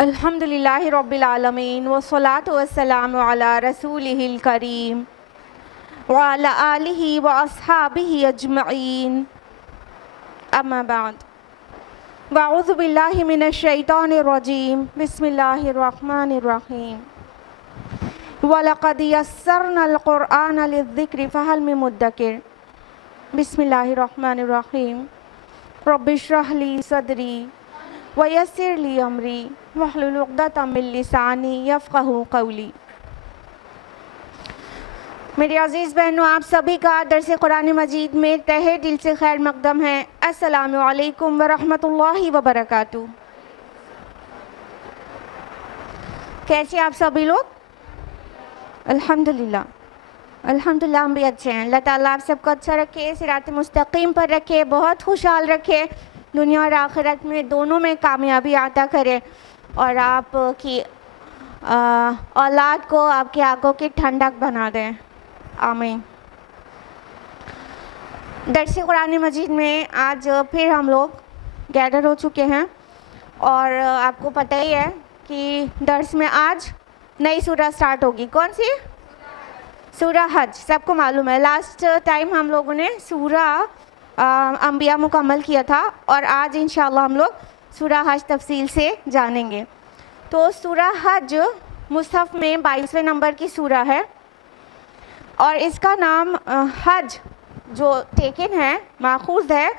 अल्हम्दुलिल्लाहि रब्बिल आलमीन वस्सलातु वस्सलामु अला रसूलिहिल करीम व अला आलिहि व अस्हाबिहि अजमईन अम्मा बाद वअऊज़ु बिल्लाहि मिनश शैतानिर रजीम बिस्मिल्लाहिर रहमानिर रहीम वलक़द यस्सरनल क़ुरआन लिज़्ज़िक्रि फ़हल मिन मुद्दकिर बिस्मिल्लाहिर रहमानिर रहीम रब्बिश्रह ली सदरी वयस्सिर ली अमरी वहलुल उक़दतम मिन लिसानी यफ़क़हू क़ौली। मेरे अज़ीज़ बहनों, आप सभी का दर्स कुरान मजीद में तहे दिल से खैर मक़दम है। अस्सलामु अलैकुम व रहमतुल्लाहि व बरकातुहू। कैसे आप सभी लोग? अल्हम्दुलिल्लाह अल्हम्दुलिल्लाह, हम भी अच्छे हैं। अल्लाह ताला आप सबको अच्छा रखे, सिरात मुस्तकीम पर रखे, बहुत खुशहाल रखे, दुनिया और आखिरत में दोनों में कामयाबी आता करे और आपकी औलाद को आपकी आंखों की ठंडक बना दें। आमीन। दर्स कुरान मजीद में आज फिर हम लोग गैदर हो चुके हैं और आपको पता ही है कि दर्स में आज नई सूरह स्टार्ट होगी। कौन सी? सूरह हज। सबको मालूम है, लास्ट टाइम हम लोगों ने सूरह अंबिया मुकम्मल किया था और आज इंशाअल्लाह हम लोग सूरह हज तफसील से जानेंगे। तो सूरह हज मुसहफ में 22वें नंबर की सूरह है और इसका नाम हज जो टेकन है, माखूज़ है,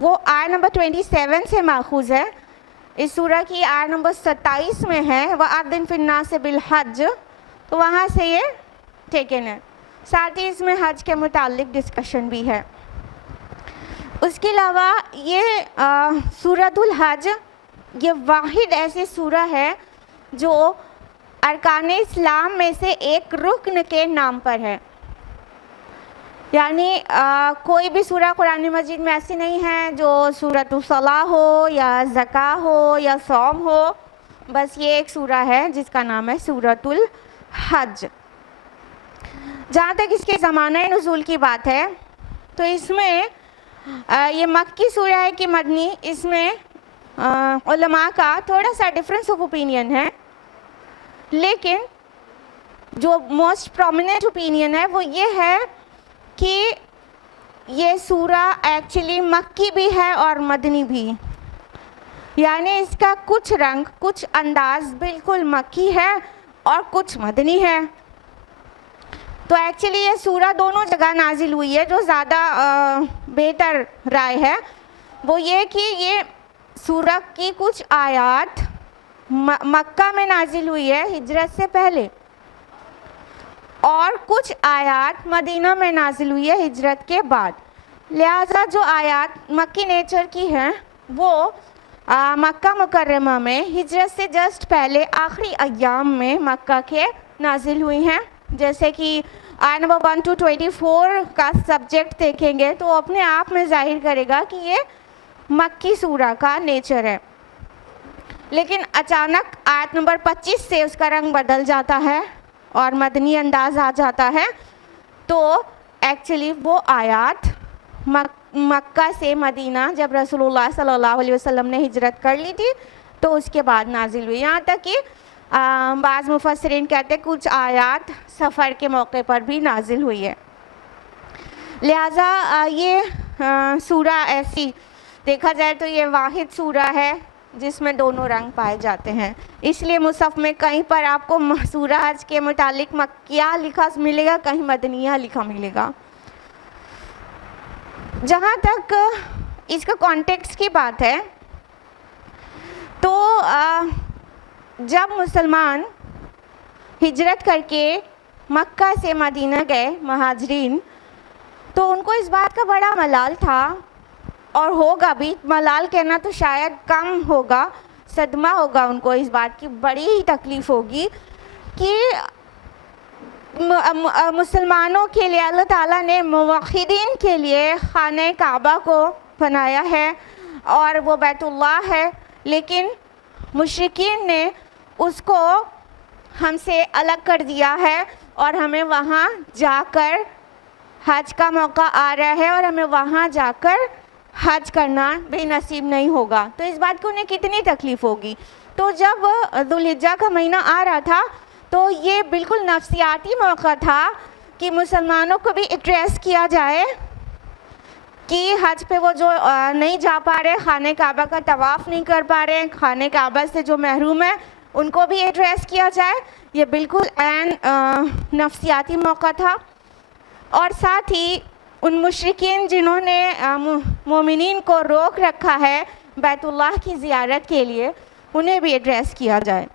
वो आयत नंबर 27 से माखूज़ है। इस सूरह की आयत नंबर 27 में है वअज़्ज़िन फ़िन्नास बिल हज, तो वहाँ से ये टेकन है। साथ ही इसमें हज के मुताल्लिक डिस्कशन भी है। उसके अलावा ये सूरतुल हज ये वाहिद ऐसी सूरह है जो अरकान इस्लाम में से एक रुकन के नाम पर है। यानी कोई भी सूरह कुरान मजीद में ऐसी नहीं है जो सूरतुल सलाह हो या ज़का हो या सौम हो, बस ये एक सूरह है जिसका नाम है सूरतुल हज। जहाँ तक इसके ज़माना नुज़ूल की बात है तो इसमें ये मक्की सूरह है कि मदनी, इसमें उलमा का थोड़ा सा डिफरेंस ऑफ ओपिनियन है, लेकिन जो मोस्ट प्रोमिनेंट ओपिनियन है वो ये है कि ये सूरह एक्चुअली मक्की भी है और मदनी भी, यानी इसका कुछ रंग कुछ अंदाज बिल्कुल मक्की है और कुछ मदनी है। तो एक्चुअली ये सूरह दोनों जगह नाजिल हुई है। जो ज़्यादा बेहतर राय है वो ये कि ये सूरह की कुछ आयत मक्का में नाजिल हुई है हिजरत से पहले और कुछ आयत मदीना में नाजिल हुई है हिजरत के बाद। लिहाजा जो आयत मक्की नेचर की हैं वो मक्का मुकर्रमा में हिजरत से जस्ट पहले आखिरी अय्याम में मक्का के नाजिल हुई हैं। जैसे कि आयत नंबर 1 to 24 का सब्जेक्ट देखेंगे तो अपने आप में जाहिर करेगा कि ये मक्की सूरह का नेचर है, लेकिन अचानक आयत नंबर 25 से उसका रंग बदल जाता है और मदनी अंदाज आ जाता है। तो एक्चुअली वो आयत मक्का से मदीना जब रसूलुल्लाह सल्लल्लाहु अलैहि वसल्लम ने हिजरत कर ली थी तो उसके बाद नाजिल हुई। यहाँ तक कि बाज़ मुफस्सिरीन कहते हैं कुछ आयत सफ़र के मौके पर भी नाजिल हुई है। लिहाजा ये सूरह ऐसी देखा जाए तो ये वाहिद सूरह है जिसमें दोनों रंग पाए जाते हैं। इसलिए मुसहफ में कहीं पर आपको सूरह हज के मुतालिक मक्किया लिखा मिलेगा, कहीं मदनिया लिखा मिलेगा। जहाँ तक इसका कॉन्टेक्स्ट की बात है तो जब मुसलमान हिजरत करके मक्का से मदीना गए महाजरीन, तो उनको इस बात का बड़ा मलाल था और होगा भी, मलाल कहना तो शायद कम होगा, सदमा होगा उनको, इस बात की बड़ी ही तकलीफ़ होगी कि मुसलमानों के लिए अल्लाह ताला ने मुवक्हिदीन के लिए खाने काबा को बनाया है और वो बैतुल्लाह है, लेकिन मुशरिकीन ने उसको हमसे अलग कर दिया है और हमें वहाँ जाकर हज का मौका आ रहा है और हमें वहाँ जाकर हज करना बेनसीब नहीं होगा, तो इस बात को उन्हें कितनी तकलीफ़ होगी। तो जब दुल्हिज्जा का महीना आ रहा था तो ये बिल्कुल नफ्सियाती मौका था कि मुसलमानों को भी एड्रेस किया जाए कि हज पे वो जो नहीं जा पा रहे, खाने काबा का तवाफ़ नहीं कर पा रहे, खाने काबा से जो महरूम है उनको भी एड्रेस किया जाए। ये बिल्कुल नफ्सियाती मौका था। और साथ ही उन मुशरिकीन जिन्होंने मोमिनीन को रोक रखा है बैतुल्लाह की ज़ियारत के लिए, उन्हें भी एड्रेस किया जाए।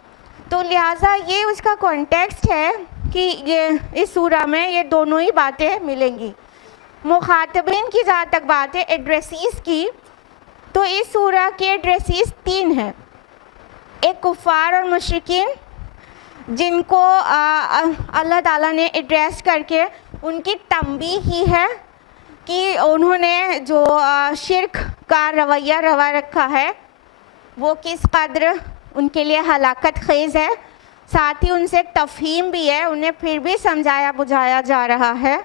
तो लिहाजा ये उसका कॉन्टेक्स्ट है कि ये इस सूरा में ये दोनों ही बातें मिलेंगी। मुखातबीन की जहाँ तक बात है एड्रेसीज़ की, तो इस सूरा के एड्रेसीज़ 3 हैं। एक कुफ़ार और मुशरिकीन जिनको अल्लाह ताला ने एड्रेस करके उनकी तंबीह ही है कि उन्होंने जो शिर्क का रवैया रवा रखा है वो किस कदर उनके लिए हलाकत खेज़ है। साथ ही उनसे तफ़हीम भी है, उन्हें फिर भी समझाया बुझाया जा रहा है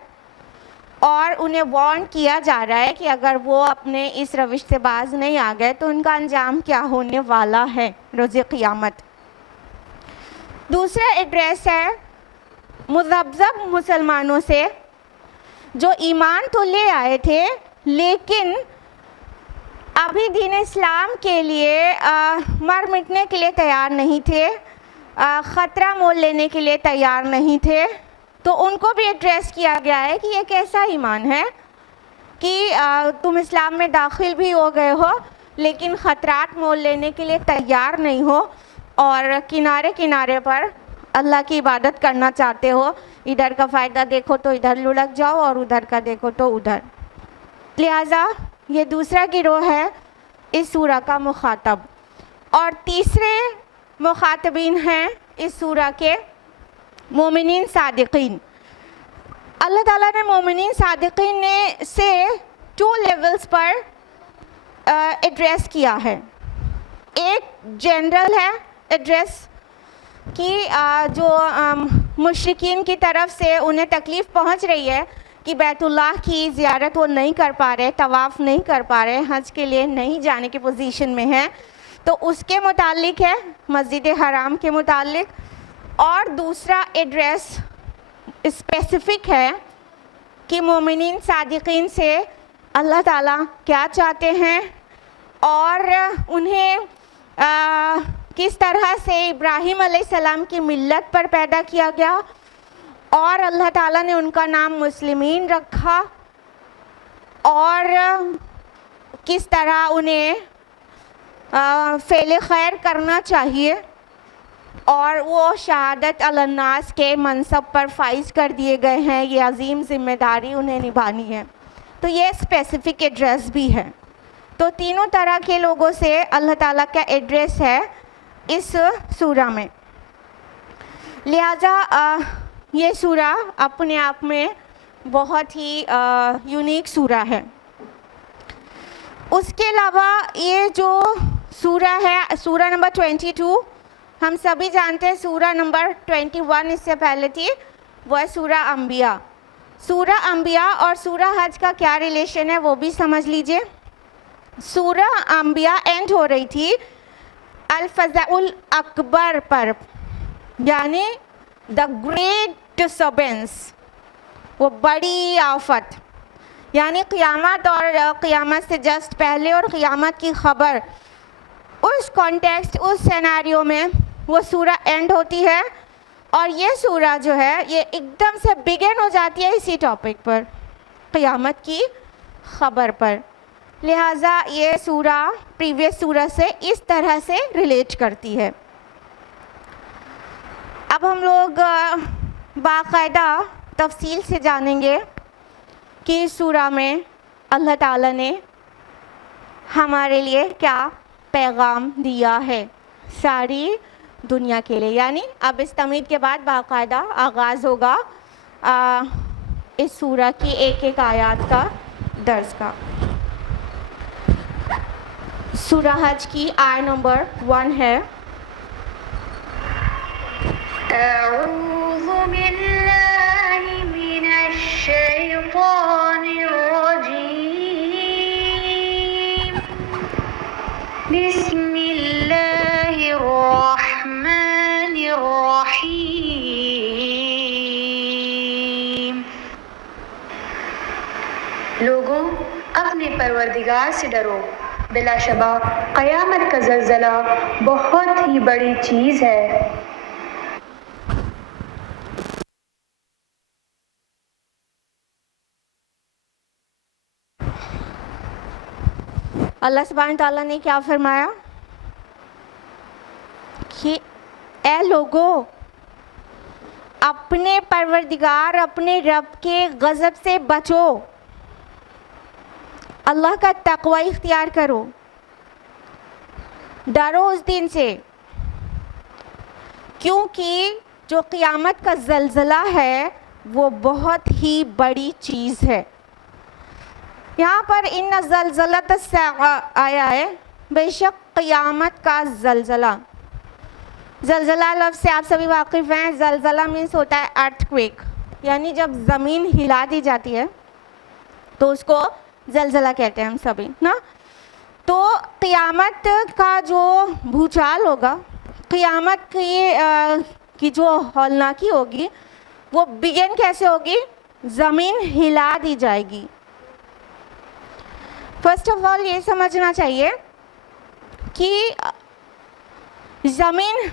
और उन्हें वार्न किया जा रहा है कि अगर वो अपने इस रविश से बाज नहीं आ गए तो उनका अंजाम क्या होने वाला है रोज़े क़ियामत। दूसरा एड्रेस है मुज़ब्ज़ब मुसलमानों से जो ईमान तो ले आए थे लेकिन अभी दीन इस्लाम के लिए मर मिटने के लिए तैयार नहीं थे, ख़तरा मोल लेने के लिए तैयार नहीं थे। तो उनको भी एड्रेस किया गया है कि ये कैसा ईमान है कि तुम इस्लाम में दाखिल भी हो गए हो लेकिन ख़तरात मोल लेने के लिए तैयार नहीं हो और किनारे किनारे पर अल्लाह की इबादत करना चाहते हो। इधर का फ़ायदा देखो तो इधर लुढ़क जाओ और उधर का देखो तो उधर। लिहाजा ये दूसरा गिरोह है इस सूरा का मुखातब। और तीसरे मुखातबीन हैं इस सूरा के मोमिनीन सादिकीन। अल्लाह ताला ने मोमिनीन सादिकीन ने से 2 लेवल्स पर एड्रेस किया है। एक जनरल है एड्रेस कि जो मुशरिकीन की तरफ से उन्हें तकलीफ़ पहुंच रही है कि बैतुल्लाह की ज़ियारत वो नहीं कर पा रहे, तवाफ़ नहीं कर पा रहे, हज के लिए नहीं जाने की पोजीशन में हैं, तो उसके मुतालिक है, मस्जिद हराम के मुतालिक। और दूसरा एड्रेस स्पेसिफ़िक है कि मोमिनीन सादिकीन से अल्लाह ताला क्या चाहते हैं और उन्हें किस तरह से इब्राहीम अलैहिस्सलाम की मिल्लत पर पैदा किया गया और अल्लाह ताला ने उनका नाम मुस्लिमीन रखा और किस तरह उन्हें फ़ेल खैर करना चाहिए और वो शहादत अलन्नास के मनसब पर फाइज कर दिए गए हैं। ये अजीम ज़िम्मेदारी उन्हें निभानी है। तो ये स्पेसिफ़िक एड्रेस भी है। तो तीनों तरह के लोगों से अल्लाह ताला का एड्रेस है इस सूरा में। लिहाजा ये सूरा अपने आप में बहुत ही यूनिक सूरा है। उसके अलावा ये जो सूरा है, सूरा नंबर 22, हम सभी जानते हैं सूरा नंबर 21 इससे पहले थी, वो है सूरा अंबिया। सूरा अंबिया और सूरा हज का क्या रिलेशन है वो भी समझ लीजिए। सूरा अंबिया एंड हो रही थी अल-फ़ज़ाउल अकबर पर, यानी द ग्रेट डिस्टर्बेंस, वो बड़ी आफत, यानी क़ियामत और क़ियामत से जस्ट पहले और क़ियामत की ख़बर। उस कॉन्टेक्स्ट, उस सिनेरियो में वो सूरा एंड होती है और ये सूरा जो है ये एकदम से बिगिन हो जाती है इसी टॉपिक पर, क़ियामत की ख़बर पर। लिहाजा ये सूरा प्रीवियस सूरा से इस तरह से रिलेट करती है। अब हम लोग बाकायदा तफसील से जानेंगे कि इस सूरा में अल्लाह ताला ने हमारे लिए क्या पैगाम दिया है सारी दुनिया के लिए। यानी अब इस तमीद के बाद बाकायदा आगाज़ होगा इस सूरा की एक एक आयत का दर्स का। सूरा हज की आयत नंबर 1 है, अऊज़ु बिल्लाहि मिनश शैतानिर रजीम बिस्मिल्लाहिर्रहमानिर्रहीम। लोगों, अपने परवरदिगार से डरो, बिलाशबा क़यामत का ज़लज़ला बहुत ही बड़ी चीज़ है। अल्लाह सुब्हान ताला ने क्या फरमाया कि ए लोगों, अपने परवरदिगार अपने रब के गज़ब से बचो, अल्लाह का तक़वा इख्तियार करो, डरो उस दिन से, क्योंकि जो क़यामत का ज़लज़ला है वो बहुत ही बड़ी चीज़ है। यहाँ पर इन ज़लज़लत आया है, बेशक क़यामत का ज़लज़ला। ज़लज़ला लफ्ज़ से आप सभी वाकिफ़ हैं। ज़लज़ला मीन्स होता है अर्थक्वेक, यानी जब ज़मीन हिला दी जाती है तो उसको ज़लज़ला कहते हैं हम सभी ना। तो क़यामत का जो भूचाल होगा, क़यामत की जो हौलनाकी होगी, वो बिगिन कैसे होगी? ज़मीन हिला दी जाएगी। फर्स्ट ऑफ ऑल ये समझना चाहिए कि ज़मीन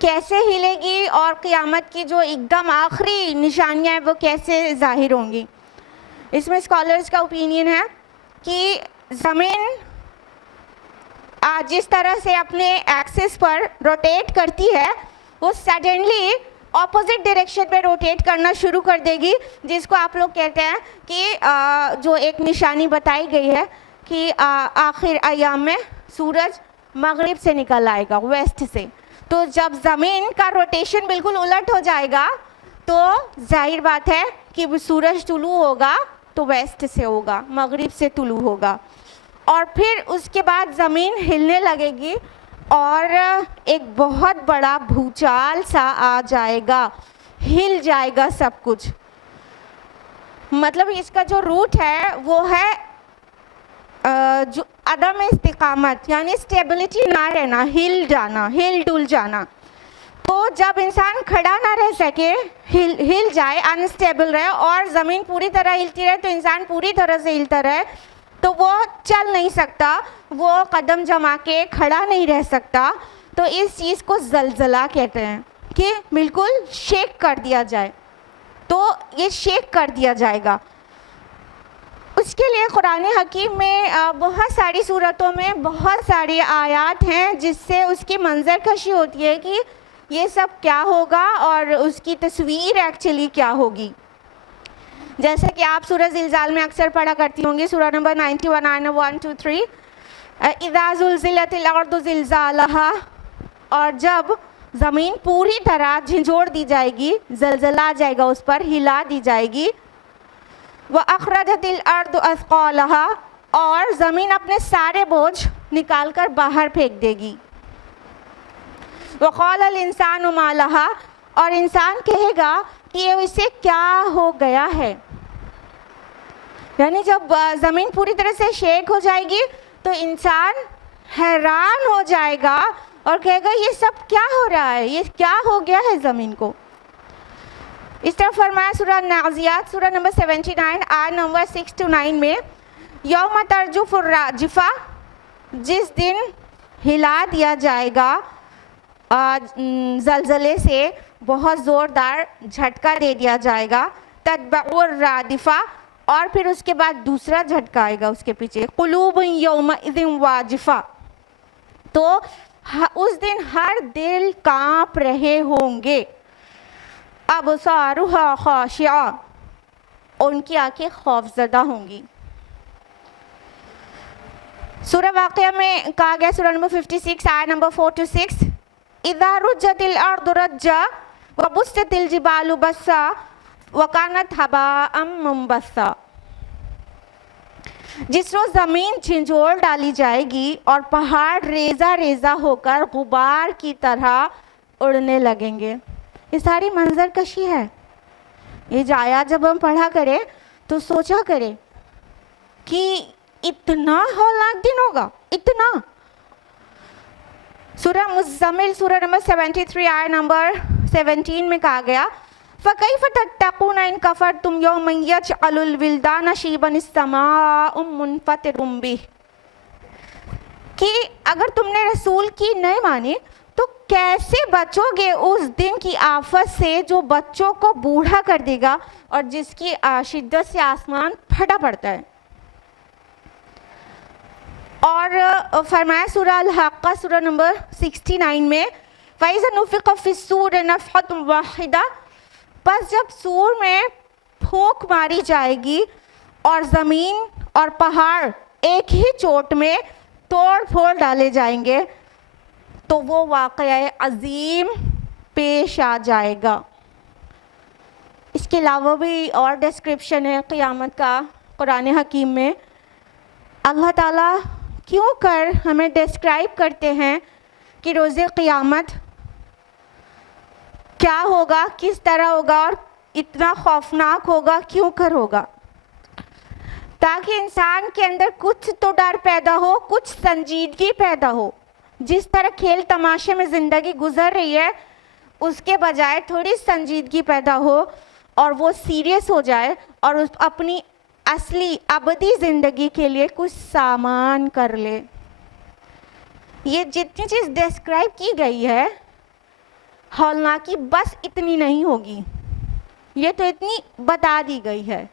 कैसे हिलेगी और क़यामत की जो एकदम आखिरी निशानियाँ हैं वो कैसे ज़ाहिर होंगी। इसमें स्कॉलर्स का ओपिनियन है कि ज़मीन जिस तरह से अपने एक्सिस पर रोटेट करती है, वो सडनली ऑपोजिट डायरेक्शन में रोटेट करना शुरू कर देगी, जिसको आप लोग कहते हैं कि जो एक निशानी बताई गई है कि आखिर अयाम में सूरज मगरिब से निकल आएगा, वेस्ट से। तो जब ज़मीन का रोटेशन बिल्कुल उलट हो जाएगा तो जाहिर बात है कि सूरज तुलू होगा तो वेस्ट से होगा, मगरिब से तुलू होगा, और फिर उसके बाद ज़मीन हिलने लगेगी और एक बहुत बड़ा भूचाल सा आ जाएगा, हिल जाएगा सब कुछ। मतलब इसका जो रूट है वो है जो अदम इस्तिकामत, यानी स्टेबिलिटी ना रहना, हिल जाना, हिल डुल जाना। तो जब इंसान खड़ा ना रह सके, हिल जाए, अनस्टेबल रहे और ज़मीन पूरी तरह हिलती रहे, तो इंसान पूरी तरह से हिलता रहे, तो वो चल नहीं सकता, वो कदम जमा के खड़ा नहीं रह सकता। तो इस चीज़ को ज़लज़ला कहते हैं कि बिल्कुल शेक कर दिया जाए। तो ये शेक कर दिया जाएगा। उसके लिए कुरान हकीम में बहुत सारी सूरतों में बहुत सारी आयात हैं जिससे उसकी मंजर कशी होती है कि ये सब क्या होगा और उसकी तस्वीर एक्चुअली क्या होगी। जैसे कि आप सूरह ज़िलज़ाल में अक्सर पढ़ा करती होंगी, सूरह नंबर 91 आयत 1 2 3, इज़ा ज़ुलज़िलतिल अर्दु ज़िलज़ालहा, और जब ज़मीन पूरी तरह झंझोड़ दी जाएगी, ज़लज़ला आ जाएगा, उस पर हिला दी जाएगी। व अखरजतिल अर्दु अस्क़ालहा, और ज़मीन अपने सारे बोझ निकाल कर बाहर फेंक देगी। व क़ालल इंसानु मा लहा, और इंसान कहेगा कि ये इसे क्या हो गया है। यानी जब ज़मीन पूरी तरह से शेक हो जाएगी तो इंसान हैरान हो जाएगा और कहेगा ये सब क्या हो रहा है, ये क्या हो गया है ज़मीन को। इस तरह फरमाया सूरह नाज़ियात सूरह नंबर 79 आयत नंबर 6 to 9 में, यौम तरजुफुर राजिफा, जिस दिन हिला दिया जाएगा ज़लज़ले से, बहुत ज़ोरदार झटका दे दिया जाएगा। तत्बउर रादिफा, और फिर उसके बाद दूसरा झटका आएगा उसके पीछे, कुलूब यौमइज़िन वाजिफा, तो उस दिन हर दिल काँप रहे होंगे। अबसारुहा खाशिआ, उनकी आंखें खौफज़दा होंगी। सूरह वाक़िया में कहा गया, सूरह नंबर 56 आयत नंबर 4 to 6, इज़ा रुज्जतिल अर्दु रज्जा व बुस्सतिल जिबालु बस्सा व कानत हबाअम मुंबस्सा, जिस रोज़ ज़मीन झंझोड़ डाली जाएगी और पहाड़ रेज़ा रेज़ा होकर गुबार की तरह उड़ने लगेंगे। ये सारी मंजर कशी है। ये आयत जब हम पढ़ा करें तो सोचा करें कि इतना हौलनाक दिन होगा, इतना। सूरह मुज़्ज़मिल सूरह नंबर 73 आयत नंबर 17 में कहा गया, फ़कैफ़ तत्तक़ून इन कफ़रतुम यौमन यजअलुल विल्दान शीबन इस्समाउ मुनफ़तिरुम बिह, कि अगर तुमने रसूल की नहीं मानी तो कैसे बचोगे उस दिन की आफत से जो बच्चों को बूढ़ा कर देगा और जिसकी शिद्दत से आसमान फटा पड़ता है। और फरमाया सूरह अल-हक़्क़ा सूरह नंबर 69 में, फ़इज़ा नुफ़िक़ फ़िस्सूर नफ़ख़तुन वाहिदा, बस जब सूर में फूंक मारी जाएगी और ज़मीन और पहाड़ एक ही चोट में तोड़ फोड़ डाले जाएंगे तो वो वाक़या अज़ीम पेश आ जाएगा। इसके अलावा भी और डिस्क्रिप्शन है क़यामत का कुरान हकीम में। अल्लाह ताला क्यों कर हमें डिस्क्राइब करते हैं कि रोज़े क़यामत क्या होगा, किस तरह होगा और इतना खौफनाक होगा, क्यों कर होगा, ताकि इंसान के अंदर कुछ तो डर पैदा हो, कुछ संजीदगी पैदा हो। जिस तरह खेल तमाशे में ज़िंदगी गुजर रही है उसके बजाय थोड़ी संजीदगी पैदा हो और वो सीरियस हो जाए और उस अपनी असली अबदी ज़िंदगी के लिए कुछ सामान कर ले। ये जितनी चीज़ डिस्क्राइब की गई है हौलनाकी बस इतनी नहीं होगी, ये तो इतनी बता दी गई है,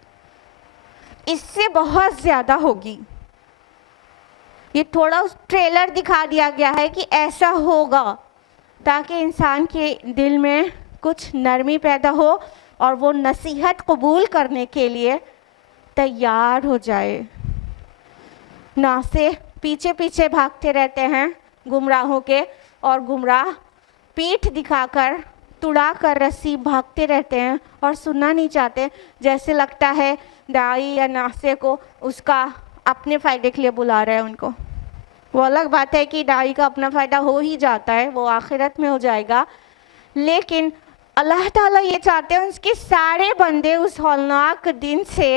इससे बहुत ज़्यादा होगी। ये थोड़ा उस ट्रेलर दिखा दिया गया है कि ऐसा होगा ताकि इंसान के दिल में कुछ नरमी पैदा हो और वो नसीहत कबूल करने के लिए तैयार हो जाए। ना से पीछे पीछे भागते रहते हैं गुमराहों के और गुमराह पीठ दिखाकर तुड़ा कर रस्सी भागते रहते हैं और सुनना नहीं चाहते, जैसे लगता है दाई या नासे को उसका अपने फ़ायदे के लिए बुला रहा है उनको। वो अलग बात है कि दाई का अपना फ़ायदा हो ही जाता है, वो आखिरत में हो जाएगा, लेकिन अल्लाह ताला ये चाहते हैं उसके सारे बंदे उस हौलनाक दिन से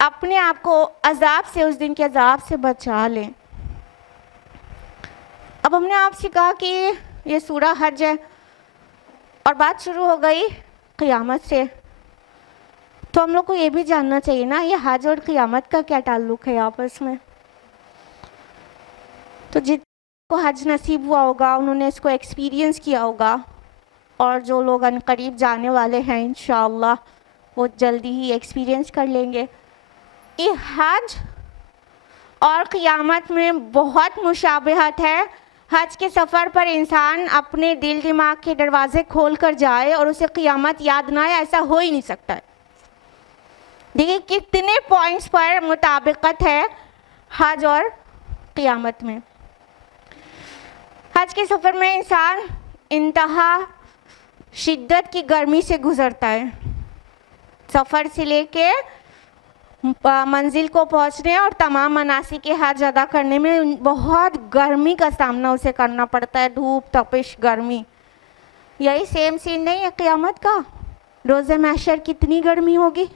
अपने आप को अजाब से, उस दिन के अजाब से बचा लें। अब हमने आपसे कहा कि ये सूरह हज है और बात शुरू हो गई क़यामत से, तो हम लोग को ये भी जानना चाहिए ना ये हज और क़यामत का क्या ताल्लुक़ है आपस में। तो जिनको हज नसीब हुआ होगा उन्होंने इसको एक्सपीरियंस किया होगा और जो लोग अनकरीब जाने वाले हैं इंशाअल्लाह वो जल्दी ही एक्सपीरियंस कर लेंगे। ये हज और क़यामत में बहुत मुशाबहत है। हज के सफ़र पर इंसान अपने दिल दिमाग के दरवाज़े खोल कर जाए और उसे क़यामत याद ना आए, ऐसा हो ही नहीं सकता है। देखिए कितने पॉइंट्स पर मुताबिकत है हज और क़यामत में। हज के सफ़र में इंसान इंतहा शिद्दत की गर्मी से गुज़रता है, सफ़र से लेके मंजिल को पहुंचने और तमाम मनासिक के हज अदा करने में बहुत गर्मी का सामना उसे करना पड़ता है, धूप तपिश गर्मी। यही सेम सीन नहीं है क़यामत का। रोज़े महशर कितनी गर्मी होगी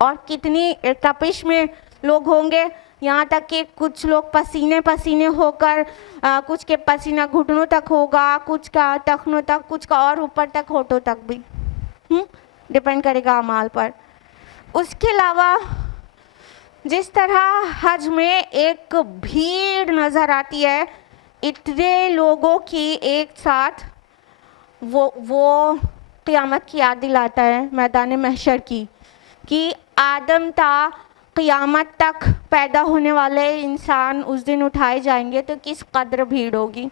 और कितनी तपिश में लोग होंगे, यहाँ तक कि कुछ लोग पसीने पसीने होकर कुछ के पसीना घुटनों तक होगा, कुछ का टखनों तक, कुछ का और ऊपर तक होठों तक भी, डिपेंड करेगा अमाल पर। उसके अलावा जिस तरह हज में एक भीड़ नज़र आती है, इतने लोगों की एक साथ, वो क़यामत की याद दिलाता है मैदान महशर की, कि आदम था क़यामत तक पैदा होने वाले इंसान उस दिन उठाए जाएंगे तो किस कदर भीड़ होगी।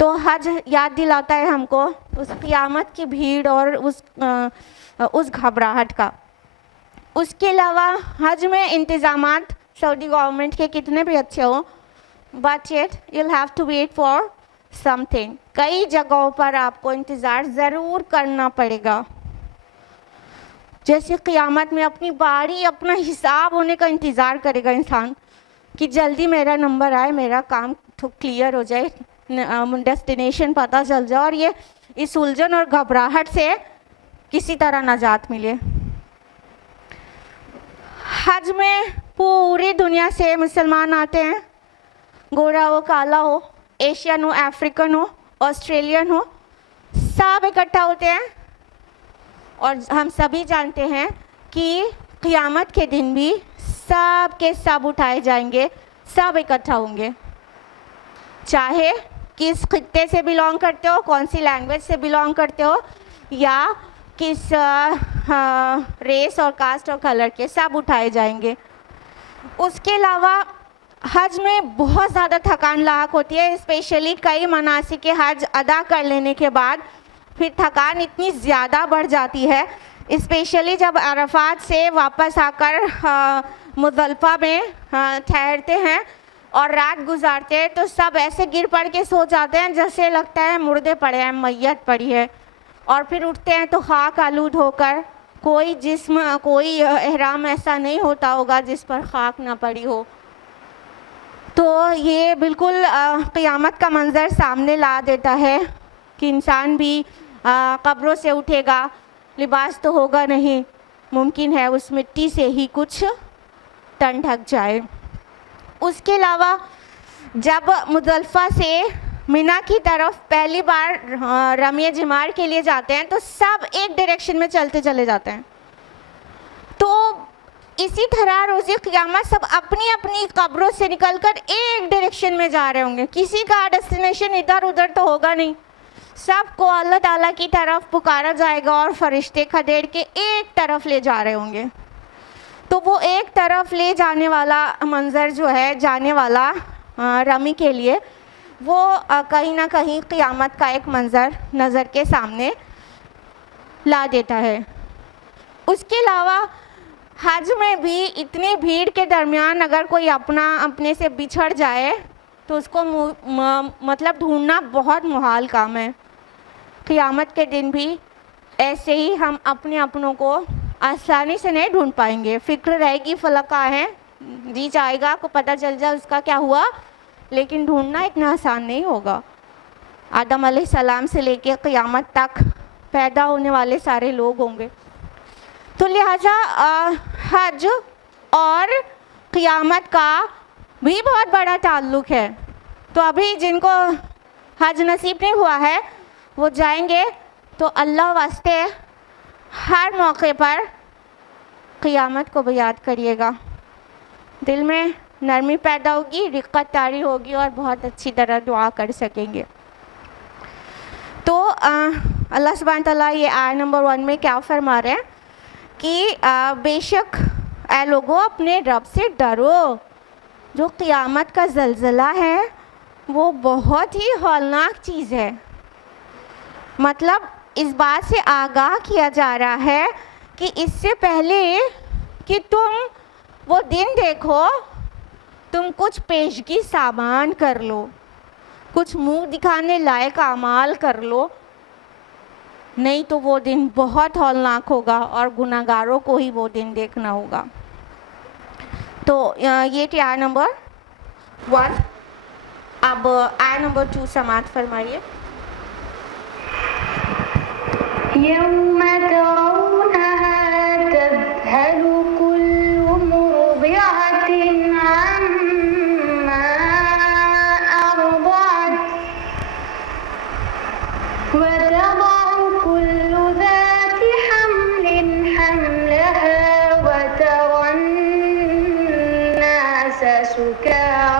तो हज याद दिलाता है हमको उस क़यामत की भीड़ और उस घबराहट का। उसके अलावा हज में इंतज़ामात सऊदी गवर्नमेंट के कितने भी अच्छे हो, but yet you'll have to wait for something। कई जगहों पर आपको इंतज़ार ज़रूर करना पड़ेगा। जैसे क़यामत में अपनी बारी, अपना हिसाब होने का इंतज़ार करेगा इंसान कि जल्दी मेरा नंबर आए, मेरा काम क्लियर हो जाए, डेस्टिनेशन पता चल जाए और ये इस उलझन और घबराहट से किसी तरह नजात मिले। हज में पूरी दुनिया से मुसलमान आते हैं, गोरा हो, काला हो, एशियन हो, अफ्रीकन हो, ऑस्ट्रेलियन हो, सब इकट्ठा होते हैं। और हम सभी जानते हैं कि क़यामत के दिन भी सब के सब उठाए जाएंगे, सब इकट्ठा होंगे, चाहे किस खित्ते से बिलोंग करते हो, कौन सी लैंग्वेज से बिलोंग करते हो, या किस रेस और कास्ट और कलर के, सब उठाए जाएंगे। उसके अलावा हज में बहुत ज़्यादा थकान लाक होती है, स्पेशली कई मनासिक के हज अदा कर लेने के बाद फिर थकान इतनी ज़्यादा बढ़ जाती है, स्पेशली जब अरफात से वापस आकर मुज़दलिफ़ा में ठहरते हैं और रात गुजारते हैं, तो सब ऐसे गिर पड़ के सो जाते हैं जैसे लगता है मुर्दे पड़े हैं, मैयत पड़ी है। और फिर उठते हैं तो खाक आलूद होकर, कोई जिस्म, कोई एहराम ऐसा नहीं होता होगा जिस पर खाक ना पड़ी हो। तो ये बिल्कुल क़यामत का मंज़र सामने ला देता है कि इंसान भी कब्रों से उठेगा, लिबास तो होगा नहीं, मुमकिन है उस मिट्टी से ही कुछ तन ढक जाए। उसके अलावा जब मुज़दलिफ़ा से मिना की तरफ पहली बार रमी जिमार के लिए जाते हैं तो सब एक डायरेक्शन में चलते चले जाते हैं। तो इसी तरह रोज़े क़यामत सब अपनी अपनी कब्रों से निकलकर एक डायरेक्शन में जा रहे होंगे, किसी का डेस्टिनेशन इधर उधर तो होगा नहीं, सबको अल्लाह ताला की तरफ पुकारा जाएगा और फरिश्ते खदेड़ के एक तरफ ले जा रहे होंगे। तो वो एक तरफ ले जाने वाला मंज़र जो है, जाने वाला रमी के लिए, वो कहीं ना कहीं क़यामत का एक मंज़र नज़र के सामने ला देता है। उसके अलावा हज में भी इतनी भीड़ के दरमियान अगर कोई अपने से बिछड़ जाए तो उसको मतलब ढूंढना बहुत मुहाल काम है। क़यामत के दिन भी ऐसे ही हम अपने अपनों को आसानी से नहीं ढूंढ पाएंगे, फ़िक्र रहेगी फलका है, जी जाएगा को पता चल जाए उसका क्या हुआ, लेकिन ढूंढना इतना आसान नहीं होगा। आदम अलैहिस्सलाम से लेके क़यामत तक पैदा होने वाले सारे लोग होंगे। तो लिहाजा हज और क़यामत का भी बहुत बड़ा ताल्लुक़ है। तो अभी जिनको हज नसीब नहीं हुआ है वो जाएंगे, तो अल्लाह वास्ते हर मौके पर क़यामत को भी याद करिएगा, दिल में नरमी पैदा होगी, रिक़्क़त तारी होगी और बहुत अच्छी तरह दुआ कर सकेंगे। तो अल्लाह सुब्हान तआला ये आयत नंबर 1 में क्या फरमा रहे हैं कि बेशक ऐ लोगों अपने रब से डरो, जो क़यामत का ज़लज़ला है वो बहुत ही हौलनाक चीज़ है। मतलब इस बात से आगाह किया जा रहा है कि इससे पहले कि तुम वो दिन देखो, तुम कुछ पेशगी सामान कर लो, कुछ मुंह दिखाने लायक अमाल कर लो, नहीं तो वो दिन बहुत हौलनाक होगा और गुनाहगारों को ही वो दिन देखना होगा। तो ये थी आयत नंबर 1। अब आयत नंबर 2 समाअत फरमाइए। यौम तरौनहा तज़हलु कुल्लु मुर्दिअतिन अम्मा अर्दअत व तज़अ कुल्लु ज़ाति हम्लिन हम्लहा व तरन नास सुकारा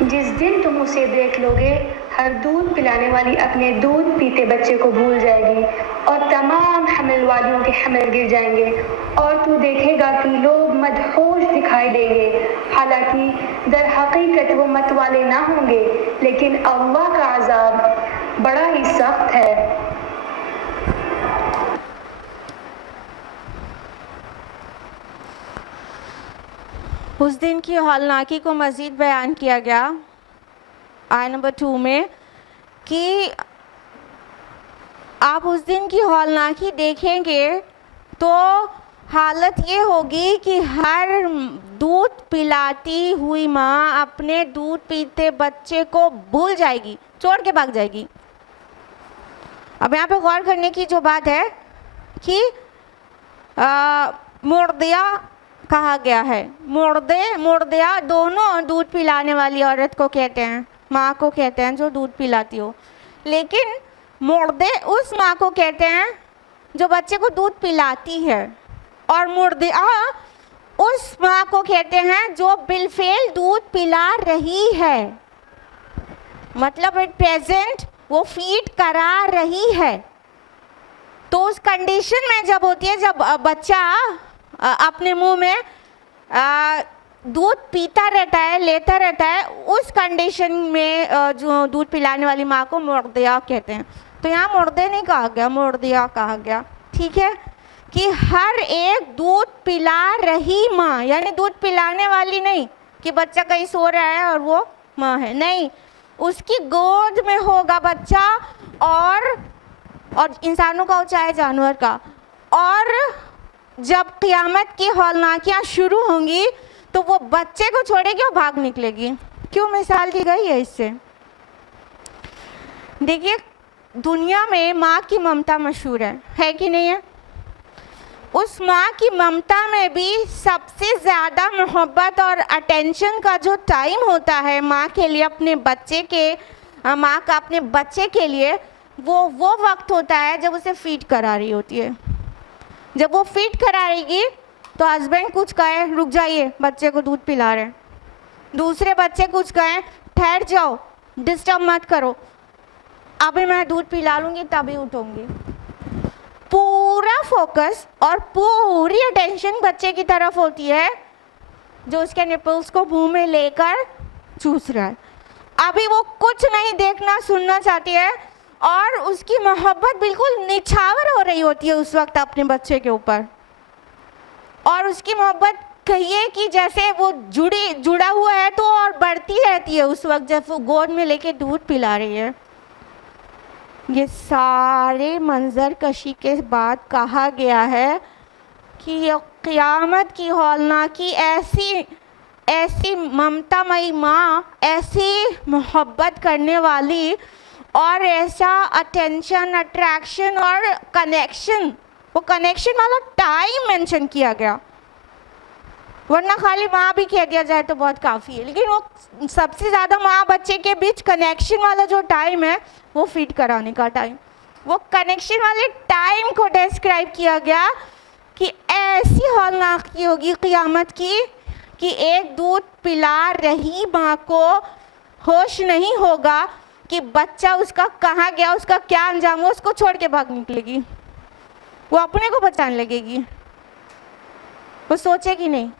जिस दिन तुम उसे देख लोगे हर दूध पिलाने वाली अपने दूध पीते बच्चे को भूल जाएगी और तमाम हमिल वालियों के हमिल गिर जाएंगे और तू देखेगा कि लोग मदहोश दिखाई देंगे। हालांकि दर हकीकत वो मत वाले ना होंगे, लेकिन अल्लाह का अज़ाब बड़ा ही सख्त है। उस दिन की हौलनाकी को मज़ीद बयान किया गया आय नंबर 2 में कि आप उस दिन की हौलनाकी देखेंगे तो हालत ये होगी कि हर दूध पिलाती हुई माँ अपने दूध पीते बच्चे को भूल जाएगी, छोड़ के भाग जाएगी। अब यहाँ पे गौर करने की जो बात है कि मुर्दिया कहा गया है। मुर्दिया दोनों दूध पिलाने वाली औरत को कहते हैं, माँ को कहते हैं जो दूध पिलाती हो, लेकिन मुर्दे उस माँ को कहते हैं जो बच्चे को दूध पिलाती है, और मुर्दिया उस माँ को कहते हैं जो बिलफेल दूध पिला रही है, मतलब एट प्रेजेंट वो फीड करा रही है। तो उस कंडीशन में जब होती है, जब बच्चा अपने मुंह में दूध पीता रहता है, लेता रहता है, उस कंडीशन में जो दूध पिलाने वाली माँ को मुर्दिया कहते हैं। तो यहाँ मुर्दे नहीं कहा गया, मुर्दिया कहा गया, ठीक है, कि हर एक दूध पिला रही माँ, यानी दूध पिलाने वाली नहीं कि बच्चा कहीं सो रहा है और वो माँ है, नहीं, उसकी गोद में होगा बच्चा, और इंसानों का हो चाहे जानवर का। और जब क़यामत की हौलनाकियाँ शुरू होंगी तो वो बच्चे को छोड़ेगी और भाग निकलेगी। क्यों मिसाल दी गई है इससे? देखिए, दुनिया में माँ की ममता मशहूर है कि नहीं है? उस माँ की ममता में भी सबसे ज़्यादा मोहब्बत और अटेंशन का जो टाइम होता है माँ के लिए, अपने बच्चे के, माँ का अपने बच्चे के लिए, वो वक्त होता है जब उसे फीड करा रही होती है। जब वो फीड करा रहेगी तो हस्बैंड कुछ कहे, रुक जाइए, बच्चे को दूध पिला रहे हैं। दूसरे बच्चे कुछ कहें, ठहर जाओ, डिस्टर्ब मत करो, अभी मैं दूध पिला लूँगी तभी उठूँगी। पूरा फोकस और पूरी अटेंशन बच्चे की तरफ होती है जो उसके निपल्स को मुंह में लेकर चूस रहा है। अभी वो कुछ नहीं देखना सुनना चाहती है और उसकी मोहब्बत बिल्कुल निछावर हो रही होती है उस वक्त अपने बच्चे के ऊपर, और उसकी मोहब्बत कहिए कि जैसे वो जुड़ा हुआ है तो और बढ़ती रहती है उस वक्त जब वो गोद में लेके दूध पिला रही है। ये सारे मंजर कशी के बाद कहा गया है कि ये क़यामत की हौलनाकी ऐसी ममतामयी माँ, ऐसी मोहब्बत करने वाली और ऐसा अटेंशन, अट्रैक्शन और कनेक्शन, वो कनेक्शन वाला टाइम मेंशन किया गया, वरना खाली माँ भी कह दिया जाए तो बहुत काफ़ी है, लेकिन वो सबसे ज़्यादा माँ बच्चे के बीच कनेक्शन वाला जो टाइम है वो फीड कराने का टाइम, वो कनेक्शन वाले टाइम को डिस्क्राइब किया गया कि ऐसी हौलनाकी होगी क़यामत की कि एक दूध पिला रही माँ को होश नहीं होगा कि बच्चा उसका कहाँ गया, उसका क्या अंजाम हो, उसको छोड़ के भाग निकलेगी, वो अपने को बचाने लगेगी, वो सोचेगी नहीं।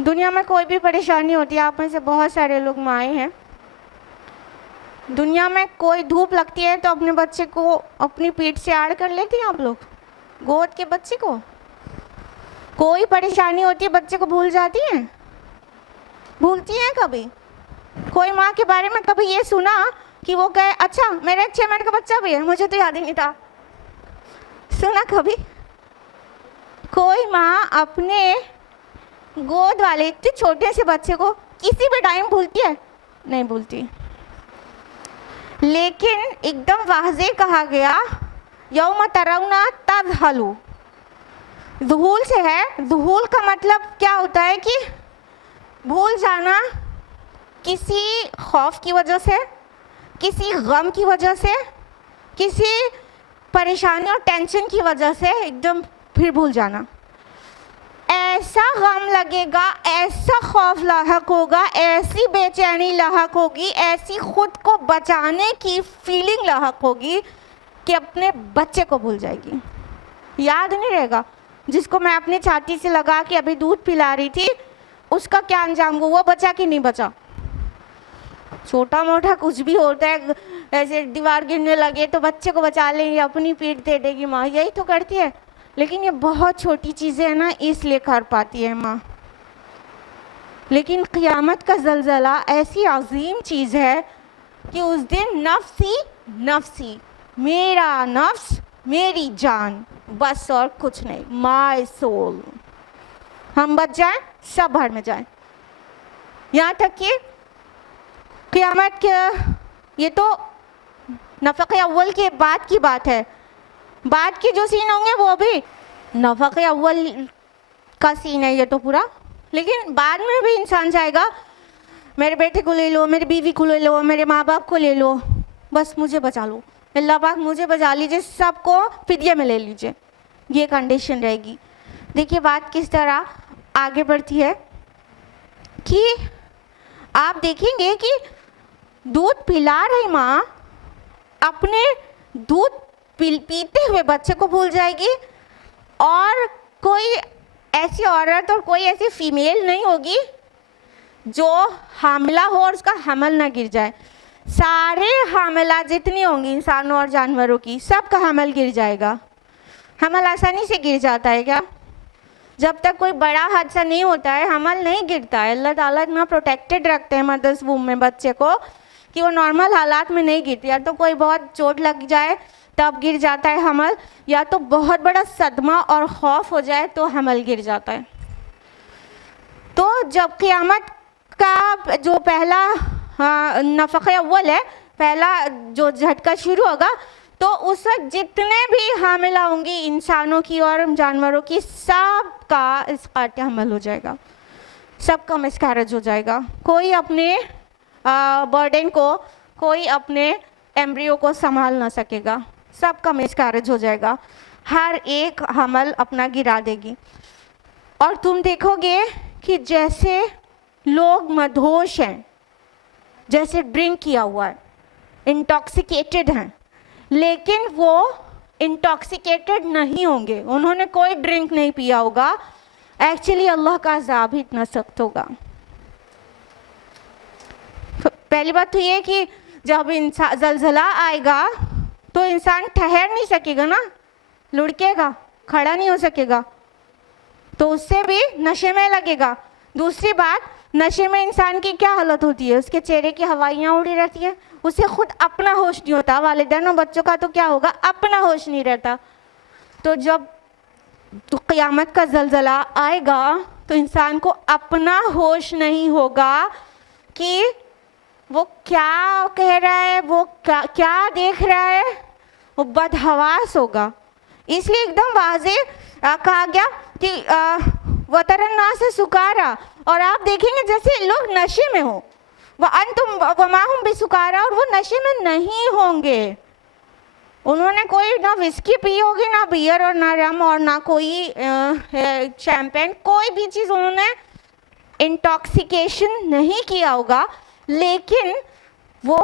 दुनिया में कोई भी परेशानी होती है, आप में से बहुत सारे लोग माएँ हैं, दुनिया में कोई धूप लगती है तो अपने बच्चे को अपनी पीठ से आड़ कर लेती हैं आप लोग, गोद के बच्चे को। कोई परेशानी होती है बच्चे को भूल जाती हैं, भूलती हैं कभी? कोई माँ के बारे में कभी ये सुना कि वो कहे, अच्छा मेरे 6 महीने का बच्चा भी है, मुझे तो याद ही नहीं था? सुना कभी? कोई माँ अपने गोद वाले इतने छोटे से बच्चे को किसी भी टाइम भूलती है? नहीं भूलती। लेकिन एकदम वाज़ेह कहा गया, यौम तरौना तज़हलु, ज़ुहूल से है। ज़ुहूल का मतलब क्या होता है कि भूल जाना, किसी खौफ की वजह से, किसी गम की वजह से, किसी परेशानी और टेंशन की वजह से एकदम फिर भूल जाना। ऐसा गम लगेगा, ऐसा खौफ लाहक होगा, ऐसी बेचैनी लाहक होगी, ऐसी खुद को बचाने की फीलिंग लाहक होगी कि अपने बच्चे को भूल जाएगी, याद नहीं रहेगा। जिसको मैं अपनी छाती से लगा के अभी दूध पिला रही थी, उसका क्या अंजाम हुआ, बचा कि नहीं बचा। छोटा मोटा कुछ भी होता है, ऐसे दीवार गिरने लगे तो बच्चे को बचा लेंगे, अपनी पीठ दे देगी माँ, यही तो करती है। लेकिन ये बहुत छोटी चीज़ें हैं ना, इसलिए कर पाती है माँ। लेकिन क़यामत का ज़लज़ला ऐसी अजीम चीज़ है कि उस दिन नफ्सी नफ्सी, मेरा नफ्स, मेरी जान, बस और कुछ नहीं, माय सोल। हम बच जाएं, सब बाहर में जाएं। यहाँ तक कि क़यामत के, ये तो नफ़क़े अव्वल के बाद की बात है, बाद के जो सीन होंगे वो भी नफ़क़े अव्वल का सीन है ये तो पूरा। लेकिन बाद में भी इंसान जाएगा, मेरे बेटे को ले लो, मेरी बीवी को ले लो, मेरे माँ बाप को ले लो, बस मुझे बचा लो, अल्लाह पाक मुझे बचा लीजिए, सबको फिदिया में ले लीजिए, ये कंडीशन रहेगी। देखिए बात किस तरह आगे बढ़ती है कि आप देखेंगे कि दूध पिला रही माँ अपने दूध पीते हुए बच्चे को भूल जाएगी, और कोई ऐसी औरत और कोई ऐसी फीमेल नहीं होगी जो हामिला हो और उसका हमल ना गिर जाए। सारे हामिला जितनी होंगी इंसानों और जानवरों की, सबका हमल गिर जाएगा। हमल आसानी से गिर जाता है क्या? जब तक कोई बड़ा हादसा नहीं होता है हमल नहीं गिरता है। अल्लाह ताला इतना प्रोटेक्टेड रखते हैं मदर्स वूम में बच्चे को कि वो नॉर्मल हालात में नहीं गिरती। या तो कोई बहुत चोट लग जाए तब गिर जाता है हमल, या तो बहुत बड़ा सदमा और खौफ हो जाए तो हमल गिर जाता है। तो जब क़यामत का जो पहला नफ़क़े अव्वल है, पहला जो झटका शुरू होगा, तो उस वक्त जितने भी हामिला होंगी इंसानों की और जानवरों की, सब का इसकात हमल हो जाएगा, सबका मिसकैरेज हो जाएगा। कोई अपने बर्डन को, कोई अपने एम्ब्रियो को संभाल ना सकेगा, सबका मिसकैरेज हो जाएगा। हर एक हमल अपना गिरा देगी। और तुम देखोगे कि जैसे लोग मदहोश हैं, जैसे ड्रिंक किया हुआ है, इंटॉक्सिकेटेड हैं, लेकिन वो इंटॉक्सिकेटेड नहीं होंगे, उन्होंने कोई ड्रिंक नहीं पिया होगा। एक्चुअली अल्लाह का अज़ाब ही इतना सख्त होगा। पहली बात तो ये कि जब इंसान ज़लज़ला आएगा तो इंसान ठहर नहीं सकेगा ना, लुढ़केगा, खड़ा नहीं हो सकेगा, तो उससे भी नशे में लगेगा। दूसरी बात, नशे में इंसान की क्या हालत होती है, उसके चेहरे की हवाइयाँ उड़ी रहती है, उसे खुद अपना होश नहीं होता। वालिदैन और बच्चों का तो क्या होगा, अपना होश नहीं रहता। तो जब तो क़यामत का ज़लज़ला आएगा तो इंसान को अपना होश नहीं होगा कि वो क्या कह रहा है, वो क्या देख रहा है, वो बदहवास होगा। इसलिए एकदम वाज़े कहा गया कि वतरन्ना से सुकारा, और आप देखेंगे जैसे लोग नशे में हो, वह अंतुम वमाहुम बिसुकारा, और वो नशे में नहीं होंगे। उन्होंने कोई ना विस्की पी होगी, ना बियर और ना रम और ना कोई शैम्पेन, कोई भी चीज़ उन्होंने इंटॉक्सिकेशन नहीं किया होगा। लेकिन वो